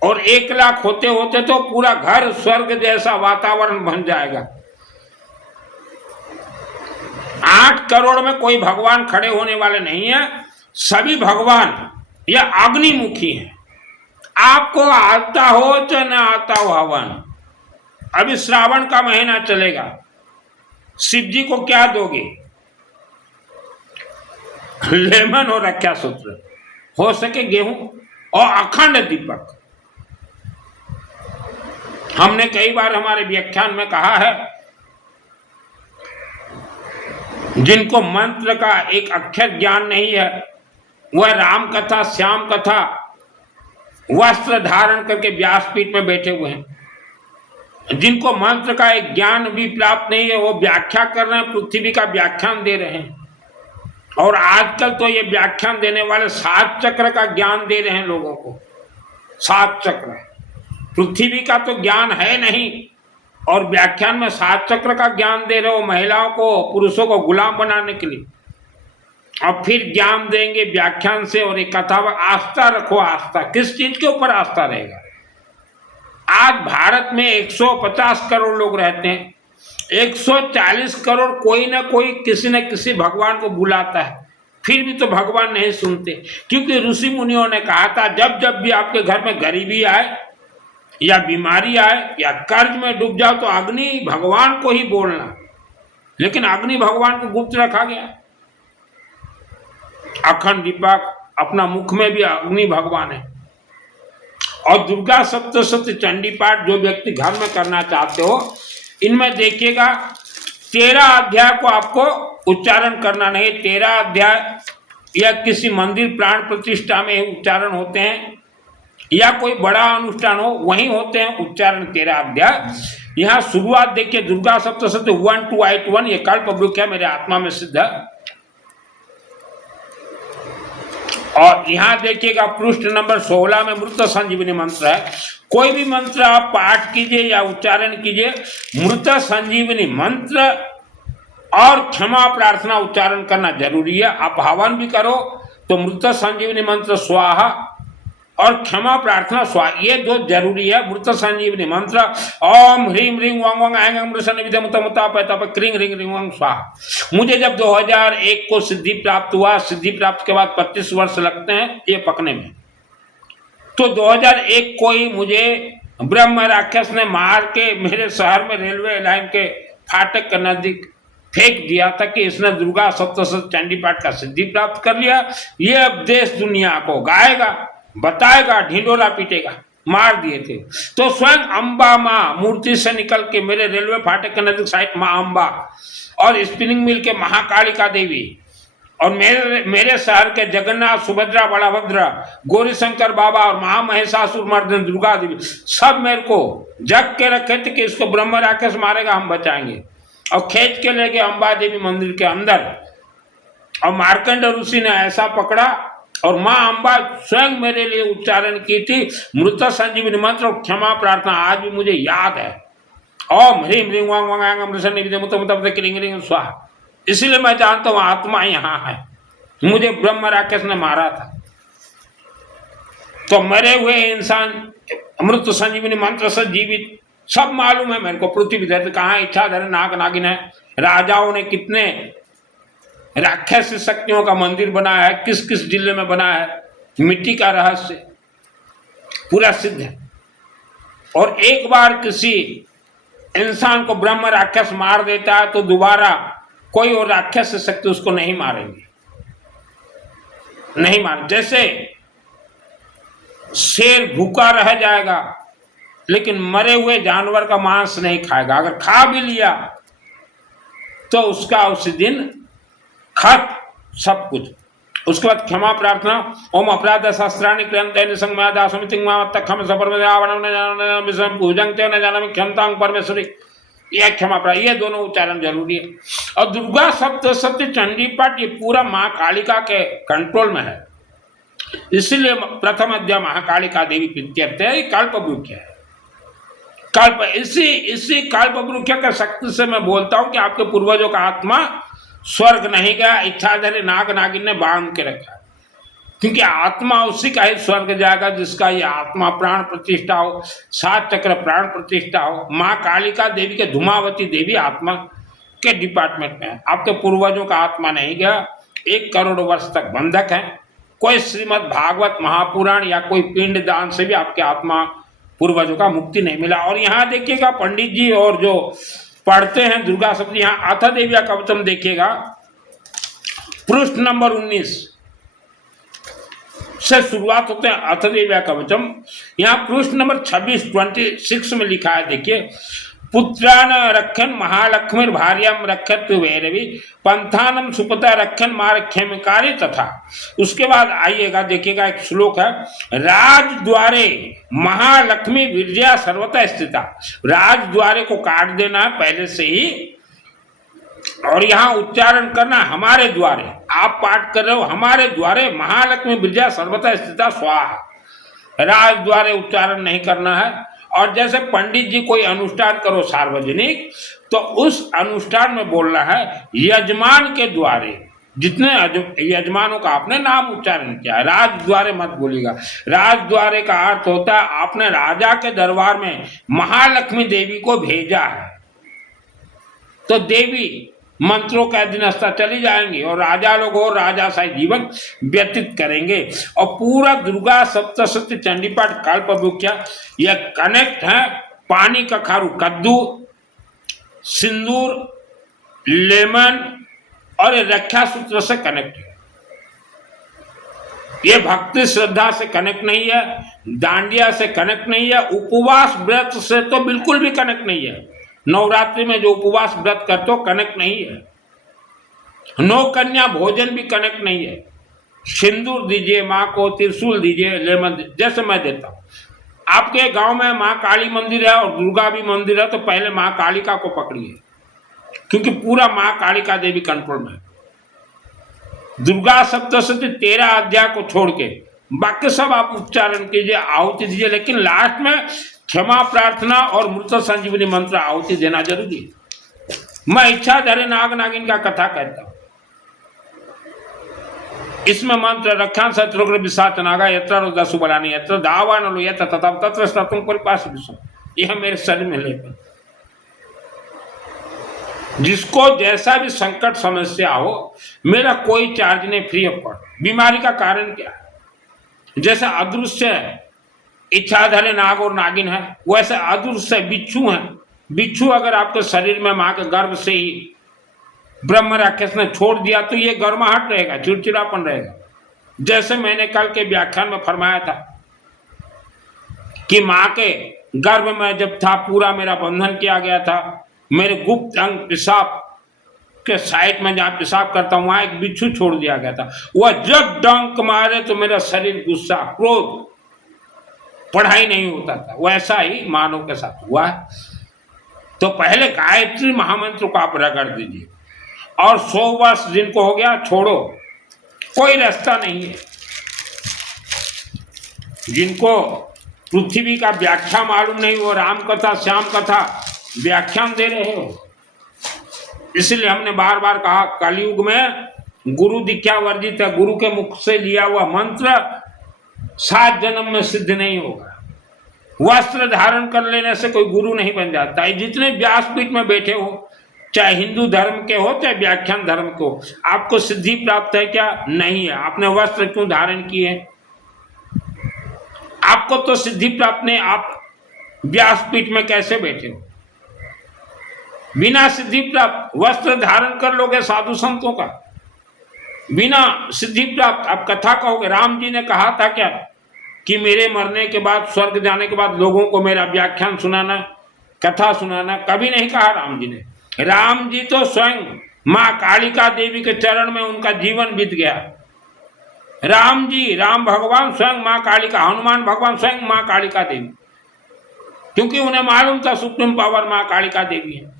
और 1 लाख होते होते तो पूरा घर स्वर्ग जैसा वातावरण बन जाएगा। 8 करोड़ में कोई भगवान खड़े होने वाले नहीं है। सभी भगवान ये अग्निमुखी हैं। आपको आता हो चाहे ना आता हो हवन, अभी श्रावण का महीना चलेगा, शिव जी को क्या दोगे? लेमन और रक्षा सूत्र, हो सके गेहूं और अखंड दीपक। हमने कई बार हमारे व्याख्यान में कहा है, जिनको मंत्र का एक अक्षर ज्ञान नहीं है वह राम कथा श्याम कथा वस्त्र धारण करके व्यासपीठ में बैठे हुए हैं। जिनको मंत्र का एक ज्ञान भी प्राप्त नहीं है वो व्याख्या कर रहे हैं, पृथ्वी का व्याख्यान दे रहे हैं। और आजकल तो ये व्याख्यान देने वाले 7 चक्र का ज्ञान दे रहे हैं लोगों को। 7 चक्र, पृथ्वी का तो ज्ञान है नहीं और व्याख्यान में 7 चक्र का ज्ञान दे रहे हो महिलाओं को पुरुषों को गुलाम बनाने के लिए। और फिर ज्ञान देंगे व्याख्यान से और एक कथा में आस्था रखो। आस्था किस चीज के ऊपर आस्था रहेगा? आज भारत में 150 करोड़ लोग रहते हैं, 140 करोड़ कोई ना कोई किसी न किसी भगवान को बुलाता है, फिर भी तो भगवान नहीं सुनते। क्योंकि ऋषि मुनियों ने कहा था जब जब भी आपके घर में गरीबी आए या बीमारी आए या कर्ज में डूब जाओ तो अग्नि भगवान को ही बोलना। लेकिन अग्नि भगवान को गुप्त रखा गया। अखंड दीपक अपना मुख में भी अग्नि भगवान है। और दुर्गा सप्तशती चंडी पाठ जो व्यक्ति घर में करना चाहते हो, इनमें देखिएगा 13 अध्याय को आपको उच्चारण करना नहीं। 13 अध्याय या किसी मंदिर प्राण प्रतिष्ठा में उच्चारण होते हैं या कोई बड़ा अनुष्ठान हो वहीं होते हैं उच्चारण 13 अध्याय। यहाँ शुरुआत देखिए दुर्गा सप्तशती 1 to 8 ये कल्पवृक्ष है, मेरे आत्मा में सिद्ध है। और यहाँ देखिएगा पृष्ठ नंबर 16 में मृत संजीवनी मंत्र है। कोई भी मंत्र आप पाठ कीजिए या उच्चारण कीजिए, मृत संजीवनी मंत्र और क्षमा प्रार्थना उच्चारण करना जरूरी है। आप हवन भी करो तो मृत संजीवनी मंत्र स्वाहा और क्षमा प्रार्थना स्वाहा, ये 2 जरूरी है। मृत संजीवनी मंत्र ओम ह्रीम ह्रीं वांग वांग ऐं ऐं मृषन विद्यम तम तप तप क्रीं ह्रीं ह्रीं वांग स्वाहा। मुझे जब 2001 को सिद्धि प्राप्त हुआ, सिद्धि प्राप्त के बाद 25 वर्ष लगते हैं ये पकने में, तो 2001 को ही मुझे ब्रह्म राक्षस ने मार के मेरे शहर में रेलवे लाइन के फाटक के नजदीक फेंक दिया था कि इसने दुर्गा सप्तशती चंडी पाठ का सिद्धि प्राप्त कर लिया। ये अब देश दुनिया को गाएगा, बताएगा, ढिंडोरा पीटेगा। मार दिए थे तो स्वयं अम्बा माँ मूर्ति से निकल के मेरे रेलवे फाटक के नजदीक साइड माँ अम्बा और स्पिनिंग मिल के महाकालिका देवी और मेरे मेरे शहर के जगन्नाथ, सुभद्रा, बड़भद्र, गौरीशंकर बाबा और महामहिषासुर मर्दन दुर्गा देवी सब मेरे को जग के रखे थे कि इसको ब्रह्म राक्षस मारेगा, हम बचाएंगे। और खींच के ले गए अम्बा देवी मंदिर के अंदर, और मार्कंड ऋषि ने ऐसा पकड़ा और माँ अम्बा स्वयं मेरे लिए उच्चारण की थी मृत संजीवनी मंत्र और क्षमा प्रार्थना, आज भी मुझे याद है। ओम ह्रीम ह्रीम वांग वांग अमृत स्वाहा। इसलिए मैं जानता हूं आत्मा यहाँ है, मुझे ब्रह्म राक्षस ने मारा था। तो मरे हुए इंसान अमृत संजीवनी मंत्र से जीवित सब मालूम है मेरे को। पृथ्वी धरती कहाँ इच्छाधर नाग नागिन है, राजाओं ने कितने राक्षस शक्तियों का मंदिर बनाया है, किस किस जिले में बनाया है, मिट्टी का रहस्य पूरा सिद्ध है। और एक बार किसी इंसान को ब्रह्म राक्षस मार देता है तो दोबारा कोई और राक्षस शक्ति उसको नहीं मारेंगे, नहीं मार। जैसे शेर भूखा रह जाएगा लेकिन मरे हुए जानवर का मांस नहीं खाएगा, अगर खा भी लिया तो उसका उसी दिन खत सब कुछ। उसके बाद क्षमा प्रार्थना। ओम अपराध शास्त्राणि क्रियन्ते संज्ञादा समिति खम सपर भुजंग न जाना क्षमता परमेश्वरी, यह क्षमा प्रार्थना, ये दोनों उच्चारण जरूरी है। और दुर्गा सप्तशती चंडी पाठ ये पूरा माँ कालिका के कंट्रोल में है, इसलिए प्रथम अध्याय महाकालिका देवी प्रीत्यर्थ है, कल्प वृक्ष है। कल्प इसी कल्प वृक्ष के शक्ति से मैं बोलता हूं कि आपके पूर्वजों का आत्मा स्वर्ग नहीं गया, इच्छाधारी नाग नागिन ने बांध के रखा, क्योंकि आत्मा उसी का ही स्वर्ग जाएगा जिसका ये आत्मा प्राण प्रतिष्ठा हो, 7 चक्र प्राण प्रतिष्ठा हो। माँ कालिका देवी के धूमावती देवी आत्मा के डिपार्टमेंट में है, आपके पूर्वजों का आत्मा नहीं गया, 1 करोड़ वर्ष तक बंधक है। कोई श्रीमद् भागवत महापुराण या कोई पिंड दान से भी आपके आत्मा पूर्वजों का मुक्ति नहीं मिला। और यहाँ देखिएगा पंडित जी और जो पढ़ते हैं दुर्गा सप्तशती, यहाँ अथ देव्या कवचम देखिएगा, पृष्ठ नंबर 19 से शुरुआत होते हैं अथ देव्या कवचम। यहाँ पृष्ठ नंबर 26 में लिखा है, देखिए, पुत्रान रक्षन महालक्ष्मी भार्यम रक्षत वैरवी पंथानम सुपता रक्षन मारक्षमिकारी तथा। उसके बाद आइएगा देखिएगा एक श्लोक है, राजद्वारे महालक्ष्मी विद्या सर्वथा स्थिता। राजद्वारे को काट देना है पहले से ही, और यहाँ उच्चारण करना हमारे द्वारे, आप पाठ कर रहे हो हमारे द्वारे महालक्ष्मी विद्या सर्वथा स्थिता स्वाहा। राजद्वारे उच्चारण नहीं करना है। और जैसे पंडित जी कोई अनुष्ठान करो सार्वजनिक, तो उस अनुष्ठान में बोलना है यजमान के द्वारे, जितने यजमानों का आपने नाम उच्चारण किया है, राजद्वारे मत बोलिएगा। राजद्वारे का अर्थ होता है आपने राजा के दरबार में महालक्ष्मी देवी को भेजा है, तो देवी मंत्रों के अधीनस्थ चली जाएंगी और राजा लोग और राजाशाही जीवन व्यतीत करेंगे। और पूरा दुर्गा सप्तशती चंडीपाठ कल्प वृक्ष यह कनेक्ट है पानी का खारू, कद्दू, सिंदूर, लेमन और रक्षा सूत्र से कनेक्ट है। ये भक्ति श्रद्धा से कनेक्ट नहीं है, दांडिया से कनेक्ट नहीं है, उपवास व्रत से तो बिल्कुल भी कनेक्ट नहीं है। नवरात्रि में जो उपवास व्रत करते हो कनेक्ट नहीं है, नौ कन्या भोजन भी कनेक्ट नहीं है। सिंदूर दीजिए माँ को, त्रिशूल दीजिए, लेमन जैसे मैं देता हूँ। आपके गांव में माँ काली मंदिर है और दुर्गा भी मंदिर है, तो पहले माँ कालिका को पकड़िए, क्योंकि पूरा माँ कालिका देवी कंट्रोल में है। दुर्गा सप्तशती 13 अध्याय को छोड़ के बाकी सब आप उच्चारण कीजिए, आहुति दीजिए, लेकिन लास्ट में क्षमा प्रार्थना और मृत संजीवनी मंत्र आहुति देना जरूरी है। मैं इच्छाधारी नाग नागिन का कथा कहता हूं, इसमें मंत्र रक्षा शत्रुग्र विशाच नागा यत्र दसु बलानी यत्र दावान लो यत्र तथा तत्र स्तुम परिपास विषम, यह मेरे शरीर में लेकर जिसको जैसा भी संकट समस्या हो, मेरा कोई चार्ज नहीं, फ्री ऑफ कॉस्ट। बीमारी का कारण क्या है? जैसे अदृश्य इच्छाधारी नाग और नागिन है, वैसे अदृश्य बिच्छू है। बिच्छू अगर आपके शरीर में मां के गर्भ से ही ब्रह्म राक्षस ने छोड़ दिया तो ये गर्माहट रहेगा, चिड़चिड़ापन रहेगा। जैसे मैंने कल के व्याख्यान में फरमाया था कि मां के गर्भ में जब था पूरा मेरा बंधन किया गया था, मेरे गुप्त अंग पेशाब के साइड में जहाँ पेशाब करता हूँ वहाँ एक बिच्छू छोड़ दिया गया था। वह जब डंक मारे तो मेरा शरीर गुस्सा, क्रोध, पढ़ाई नहीं होता था। वैसा ही मानव के साथ हुआ है। तो पहले गायत्री महामंत्र को आप रगड़ दीजिए और 100 वर्ष जिनको हो गया छोड़ो, कोई रास्ता नहीं है। जिनको पृथ्वी का व्याख्या मालूम नहीं, वो राम कथा श्याम कथा व्याख्यान दे रहे हो। इसलिए हमने बार बार कहा कलयुग में गुरु दीक्षा वर्जित है। गुरु के मुख से लिया हुआ मंत्र 7 जन्म में सिद्ध नहीं होगा। वस्त्र धारण कर लेने से कोई गुरु नहीं बन जाता है। जितने व्यासपीठ में बैठे हो, चाहे हिंदू धर्म के हो चाहे व्याख्यान धर्म के हो, आपको सिद्धि प्राप्त है क्या? नहीं है। आपने वस्त्र क्यों धारण किए? आपको तो सिद्धि प्राप्त नहीं। आप व्यासपीठ में कैसे बैठे हो? बिना सिद्धि प्राप्त वस्त्र धारण कर लोगे साधु संतों का, बिना सिद्धि प्राप्त आप कथा कहोगे। राम जी ने कहा था क्या कि मेरे मरने के बाद, स्वर्ग जाने के बाद लोगों को मेरा व्याख्यान सुनाना, कथा सुनाना? कभी नहीं कहा राम जी ने। राम जी तो स्वयं माँ कालिका देवी के चरण में उनका जीवन बीत गया। राम जी, राम भगवान स्वयं माँ कालिका, हनुमान भगवान स्वयं माँ कालिका देवी, क्योंकि उन्हें मालूम था सुप्रीम पावर माँ कालिका देवी है।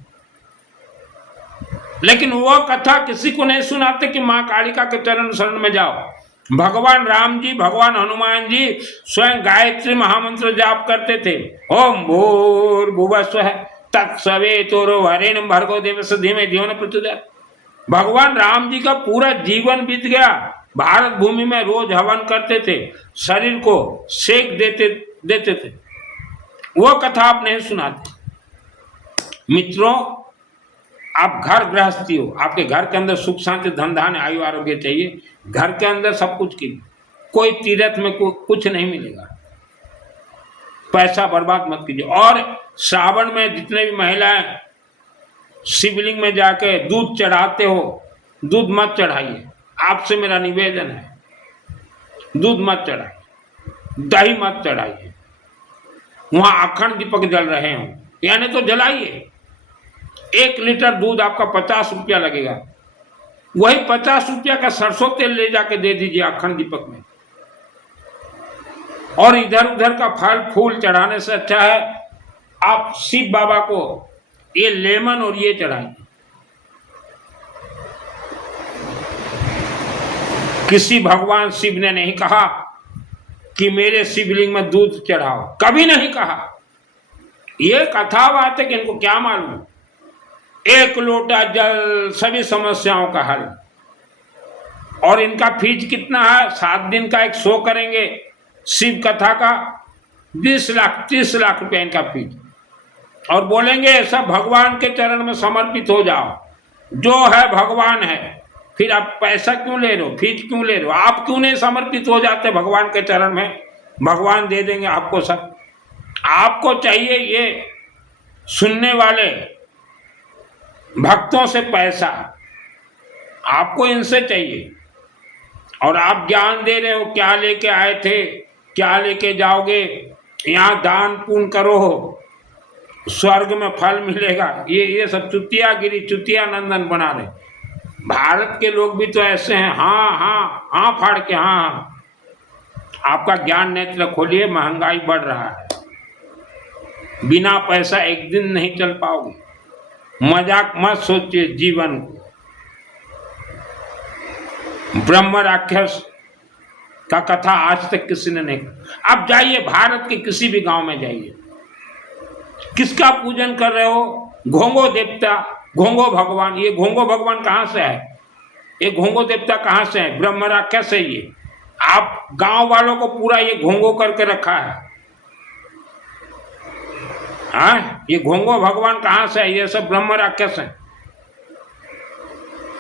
लेकिन वो कथा किसी को नहीं सुनाते कि माँ कालिका के चरण शरण में जाओ। भगवान राम जी, भगवान हनुमान जी स्वयं गायत्री महामंत्र जाप करते थे। ओम भूर्भुवस्वः तत्सवितुर्वरेण्यं भर्गो देवस्य धीमहि धियो न प्रचोदयात्। भगवान राम जी का पूरा जीवन बीत गया। भारत भूमि में रोज हवन करते थे, शरीर को सेक देते थे। वो कथा आप नहीं सुनाते। मित्रों, आप घर गृहस्थी हो, आपके घर के अंदर सुख शांति धन धान्य आयु आरोग्य चाहिए। घर के अंदर सब कुछ कीजिए। कोई तीर्थ में कुछ नहीं मिलेगा। पैसा बर्बाद मत कीजिए। और श्रावण में जितने भी महिलाएं शिवलिंग में जाके दूध चढ़ाते हो, दूध मत चढ़ाइए। आपसे मेरा निवेदन है, दूध मत चढ़ाइए, दही मत चढ़ाइए। वहां अखंड दीपक जल रहे हो, यानी तो जलाइए। 1 लीटर दूध आपका 50 रुपया लगेगा। वही 50 रुपया का सरसों तेल ले जाके दे दीजिए अखंड दीपक में। और इधर उधर का फल फूल चढ़ाने से अच्छा है आप शिव बाबा को ये लेमन और ये चढ़ाइए। किसी भगवान शिव ने नहीं कहा कि मेरे शिवलिंग में दूध चढ़ाओ, कभी नहीं कहा। ये कथा बात है कि इनको क्या मालूम। 1 लोटा जल, सभी समस्याओं का हल। और इनका फीस कितना है? 7 दिन का एक शो करेंगे शिव कथा का, 20 लाख 30 लाख रुपया इनका फीस। और बोलेंगे सब भगवान के चरण में समर्पित हो जाओ, जो है भगवान है। फिर आप पैसा क्यों ले रहे हो, फीस क्यों ले रहे हो? आप क्यों नहीं समर्पित हो जाते भगवान के चरण में? भगवान दे देंगे आपको सब। आपको चाहिए ये सुनने वाले भक्तों से पैसा, आपको इनसे चाहिए। और आप ज्ञान दे रहे हो, क्या लेके आए थे, क्या लेके जाओगे? यहाँ दान पुण्य करो, स्वर्ग में फल मिलेगा। ये सब चुतियागिरी, चुतिया नंदन बना रहे। भारत के लोग भी तो ऐसे हैं, हाँ हाँ हाँ फाड़ के हाँ। आपका ज्ञान नेत्र खोलिए, महंगाई बढ़ रहा है। बिना पैसा एक दिन नहीं चल पाओगे। मजाक मत सोचिए जीवन को। ब्रह्म राक्षस का कथा आज तक किसी ने नहीं। आप जाइए भारत के किसी भी गांव में जाइए, किसका पूजन कर रहे हो? घोंगो देवता, घोंगो भगवान। ये घोंगो भगवान कहाँ से है? ये घोंगो देवता कहाँ से है? ब्रह्म राक्षस है ये। आप गांव वालों को पूरा ये घोंगो करके रखा है। हाँ, ये घोंगो भगवान कहाँ से है? ये सब ब्रह्म राक्षस है।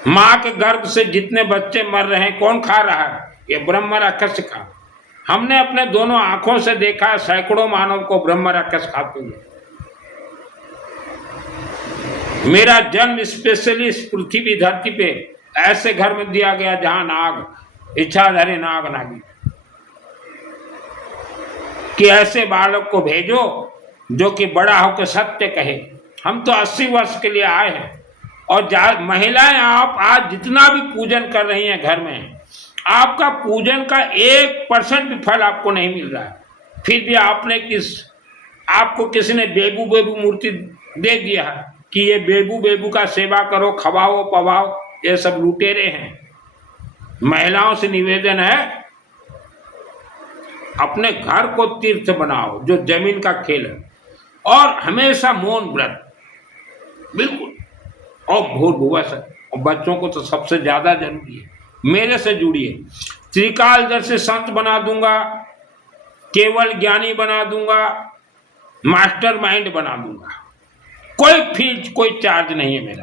माँ के गर्भ से जितने बच्चे मर रहे हैं कौन खा रहा है? ये ब्रह्म राक्षस खा। हमने अपने दोनों आंखों से देखा है सैकड़ों मानव को ब्रह्म राक्षस खाते हुए। मेरा जन्म स्पेशली इस पृथ्वी धरती पे ऐसे घर में दिया गया जहां नाग, इच्छाधारी नाग नागी, कि ऐसे बालक को भेजो जो कि बड़ा होकर सत्य कहे। हम तो 80 वर्ष के लिए आए हैं और महिलाएं, आप आज जितना भी पूजन कर रही हैं घर में, आपका पूजन का 1% भी फल आपको नहीं मिल रहा है, फिर भी आपको किसी ने बेबू बेबू मूर्ति दे दिया है कि ये बेबू बेबू का सेवा करो, खवाओ पवाओ, ये सब लुटेरे हैं। महिलाओं से निवेदन है, अपने घर को तीर्थ बनाओ, जो जमीन का खेल है, और हमेशा मौन व्रत, बिल्कुल, और भूर्भुवः, और बच्चों को तो सबसे ज्यादा जरूरी है। मेरे से जुड़िए, त्रिकालदर्शी संत बना दूंगा, केवल ज्ञानी बना दूंगा, मास्टर माइंड बना दूंगा, कोई फीस कोई चार्ज नहीं है मेरा।